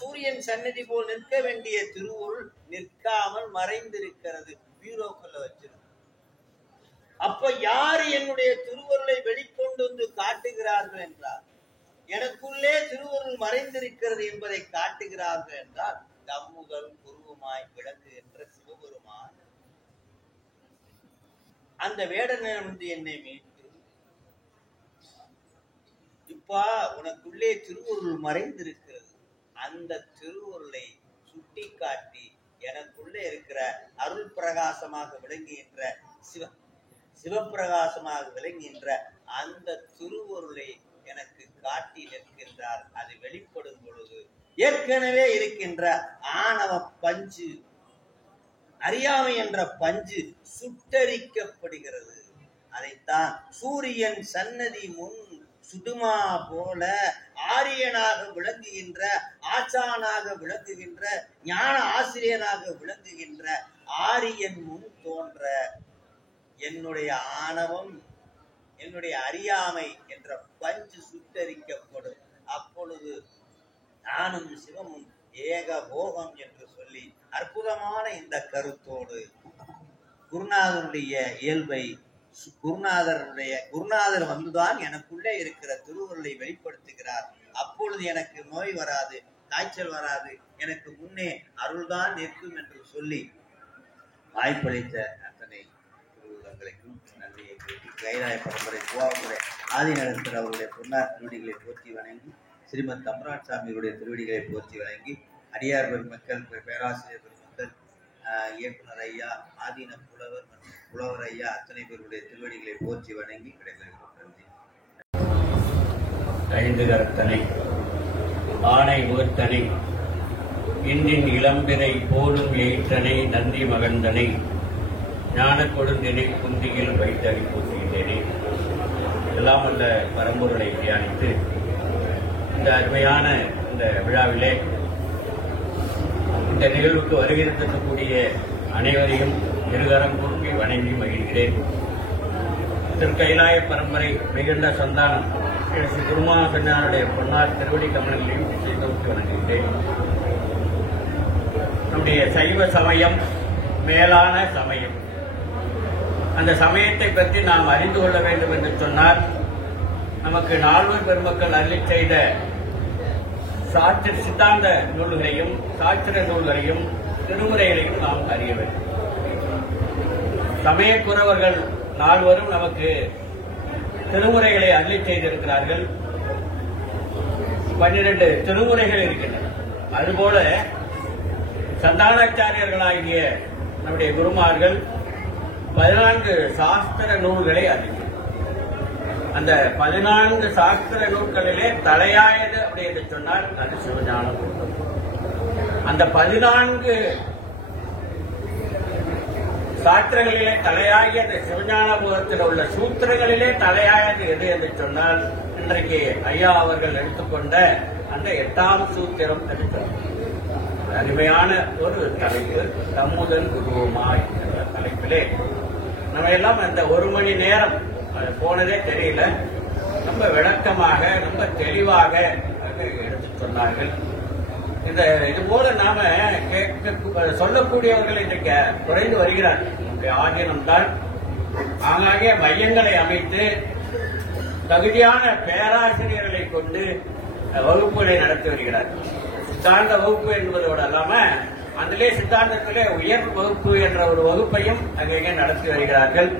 சூரியன் சன்னதி போல் நிற்க வேண்டிய திருவருள் நிற்காமல் மறைந்திருக்கிறது, பீரோக்குள்ள வச்சிருக்கு. அப்ப யாரு என்னுடைய திருவருளை வெளிக்கொண்டு வந்து காட்டுகிறார்கள் என்றால், எனக்குள்ளே திருவருள் மறைந்திருக்கிறது என்பதை காட்டுகிறார்கள் என்றால், தம்முதல் குருவுமாய் விளங்குகின்ற அந்த வேடனிடம் என்னை மீட்டு, இப்பா உனக்குள்ளே திருவருள் மறைந்திருக்கிறது, அந்த திருவருளை சுட்டி காட்டி எனக்குள்ளே இருக்கிற அருள் பிரகாசமாக விளங்குகின்ற சிவப்பிரகாசமாக விளங்குகின்ற அந்த திருவருளை எனக்கு காட்டி நிற்கின்றார். அது வெளிப்படும் பொழுது ஏற்கனவே இருக்கின்ற ஆணவ பஞ்சு, அறியாமை என்ற பஞ்சு சுட்டரிக்கப்படுகிறது. அதைத்தான் சூரியன் சன்னதி முன் சுடுமா போல ஆரியனாக விளங்குகின்ற, ஆசானாக விளங்குகின்ற, ஞான ஆசிரியனாக விளங்குகின்ற ஆரியன் முன் தோன்ற என்னுடைய ஆணவம், என்னுடைய அறியாமை என்ற பஞ்சு சுட்டரிக்கப்படும். அப்பொழுது நானும் சிவமும் ஏக போகம் என்று சொல்லி அற்புதமான இந்த கருத்தோடு குருநாதருடைய இயல்பை, குருநாதர் வந்துதான் எனக்குள்ளே இருக்கிற திருவருளை வெளிப்படுத்துகிறார். அப்பொழுது எனக்கு நோய் வராது, காய்ச்சல் வராது, எனக்கு முன்னே அருள்தான் நிற்கும் என்று சொல்லி வாய்ப்பளித்த அத்தனை திருவுள்ளங்களுக்கும் நன்றியை கூட்டி கைலாய பரம்பரை கோவாவுடைய ஆதிநகரத்தில் அவருடைய பொன்னார் திருவடிகளை போற்றி வணங்கி, ஸ்ரீமத் தம்பராட் சாமியுடைய திருவடிகளை போற்றி வணங்கி, அடியார் பெருமக்கள், பேராசிரியர் பெருமக்கள், இயக்குனர் ஐயா, ஆதீன புலவர் மற்றும் புலவர் ஐயா அத்தனை பேருடைய திருவடிகளை போற்றி வணங்கி கிடைக்கிறது. ஐந்து கரத்தனை ஆணை முகத்தனை இன்றின் இளம்பினை போலும் எயிற்றனை நன்றி மகந்தனை ஞான கொடுந்தினை குந்தியில் வைத்தறி போற்றுகின்றேனே. எல்லாம் வல்ல பரம்பொருளை தியானித்து இந்த அருமையான இந்த விழாவிலே இந்த நிகழ்வுக்கு வருகிறக்கூடிய அனைவரையும் இருகரம் கூப்பி வணங்கி மகிழ்கிறேன். திருக்கைலாய பரம்பரை மிகுந்த சந்தானம் ஸ்ரீ குருமாசன்னாருடைய பொன்னார் திருவடி கமலங்களையும் செய்து வணங்குகிறேன். நம்முடைய சைவ சமயம் மேலான சமயம். அந்த சமயத்தை பற்றி நாம் அறிந்து கொள்ள வேண்டும் என்று சொன்னால் நமக்கு நால்வர் பெருமக்கள் அருளி செய்த சித்தாந்த நூல்களையும் சாஸ்திர நூல்களையும் திருமுறைகளையும் நாம் அறிய வேண்டும். சமயக்குறவர்கள் நால்வரும் நமக்கு திருமுறைகளை அருளி செய்திருக்கிறார்கள். 12 திருமுறைகள் இருக்கின்றன. அதுபோல சந்தானாச்சாரியர்களாகிய நம்முடைய குருமார்கள் 14 சாஸ்திர நூல்களை அறிஞர். அந்த 14 சாஸ்திர நூல்களிலே தலையாயது அப்படி என்று சொன்னால் அது சிவஞான போதம். அந்த 14 சாஸ்திரங்களிலே தலையாகிய அந்த சிவஞான போதத்தில் உள்ள சூத்திரங்களிலே தலையாயது எது என்று சொன்னால் இன்றைக்கு ஐயா அவர்கள் எடுத்துக்கொண்ட அந்த 8ஆம் சூத்திரம் என்று சொன்னார். அருமையான ஒரு தலைப்பு, தம்முதல் குருவுமாய் என்ற தலைப்பிலே நம்ம எல்லாம் அந்த 1 மணி நேரம் போனதே தெரியல, ரொம்ப விளக்கமாக ரொம்ப தெளிவாக எடுத்து சொன்னார்கள். இது போல நாம சொல்லக்கூடியவர்கள் இன்றைக்கு குறைந்து வருகிறார்கள். நம்முடைய ஆதீனம்தான் ஆங்காங்கே மையங்களை அமைத்து தகுதியான பேராசிரியர்களை கொண்டு வகுப்புகளை நடத்தி வருகிறார்கள். சித்தாந்த வகுப்பு என்பதோடு அல்லாம அதிலே சித்தாந்தத்திலே உயர் வகுப்பு என்ற ஒரு வகுப்பையும் அங்கங்கே நடத்தி வருகிறார்கள்.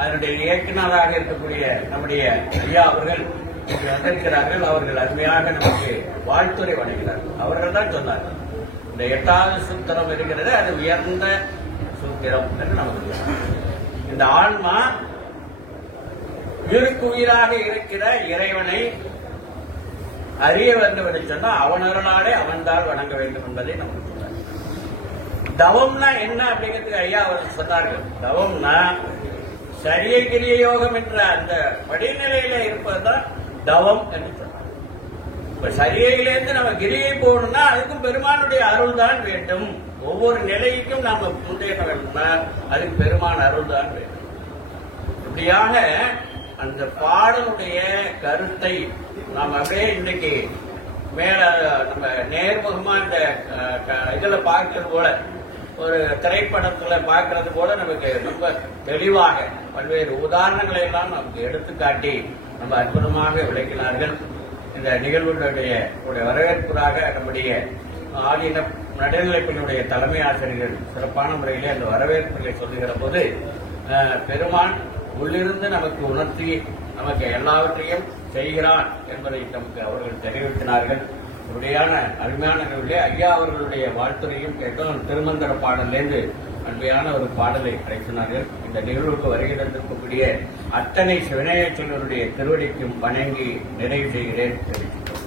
அதனுடைய இயக்குநராக இருக்கக்கூடிய நம்முடைய ஐயா அவர்கள் வந்திருக்கிறார்கள். அவர்கள் அருமையாக நமக்கு வாழ்த்துரை வழங்கினார்கள். அவர்கள் தான் சொன்னார்கள், இந்த 8வது சூத்திரம் இருக்கிறது அது உயர்ந்த சூத்திரம் என்று நமக்கு. இந்த ஆன்மா உயிருக்கு உயிராக இருக்கிற இறைவனை அறிய வேண்டும் என்று சொன்னால் அவன் அருளாலே அவன்தான் வணங்க வேண்டும் என்பதை நமக்கு சொன்னார். தவம்னா என்ன அப்படிங்கிறதுக்கு ஐயா அவர்கள் சொன்னார்கள். தவம்னா சரிய கிரிய யோகம் என்ற அந்த படிநிலையில இருப்பதுதான் தவம் என்று சொன்னார். இப்ப சரியையிலிருந்து நம்ம கிரியை போகணும்னா அதுக்கும் பெருமானுடைய அருள் தான் வேண்டும். ஒவ்வொரு நிலைக்கும் நாம முன்னேற வேண்டும்னா அதுக்கு பெருமான் அருள் தான் வேண்டும். இப்படியாக அந்த பாடலுடைய கருத்தை நாம் அப்படியே இன்றைக்கு மேல நம்ம நேர்முகமா இந்த இதுல பார்க்கிறது போல, ஒரு திரைப்படத்துல பார்க்கறது போல நமக்கு ரொம்ப தெளிவாக பல்வேறு உதாரணங்களை எல்லாம் நமக்கு எடுத்துக்காட்டி நம்ம அற்புதமாக விளக்கினார்கள். இந்த நிகழ்வுகளுடைய வரவேற்புறாக நம்முடைய ஆதீன நடுநிலைப்பள்ளியுடைய தலைமை ஆசிரியர்கள் சிறப்பான முறையிலே அந்த வரவேற்புகளை சொல்லுகிற போது பெருமான் உள்ளிருந்து நமக்கு உணர்த்தி நமக்கு எல்லாவற்றையும் செய்கிறான் என்பதை நமக்கு அவர்கள் தெரிவித்தினார்கள். உடையான அருமையான நிகழ்வுகளே ஐயா அவர்களுடைய வாழ்த்துறையும் கேட்டோம். திருமந்திர பாடலிருந்து அருமையான ஒரு பாடலை அழைத்தினார்கள். இந்த நிகழ்வுக்கு வருகை தந்திருக்கக்கூடிய அத்தனை விநாயகர் செல்வருடைய திருவடிக்கும் வணங்கி நிறைவு செய்கிறேன். தெரிவிக்கிறோம்.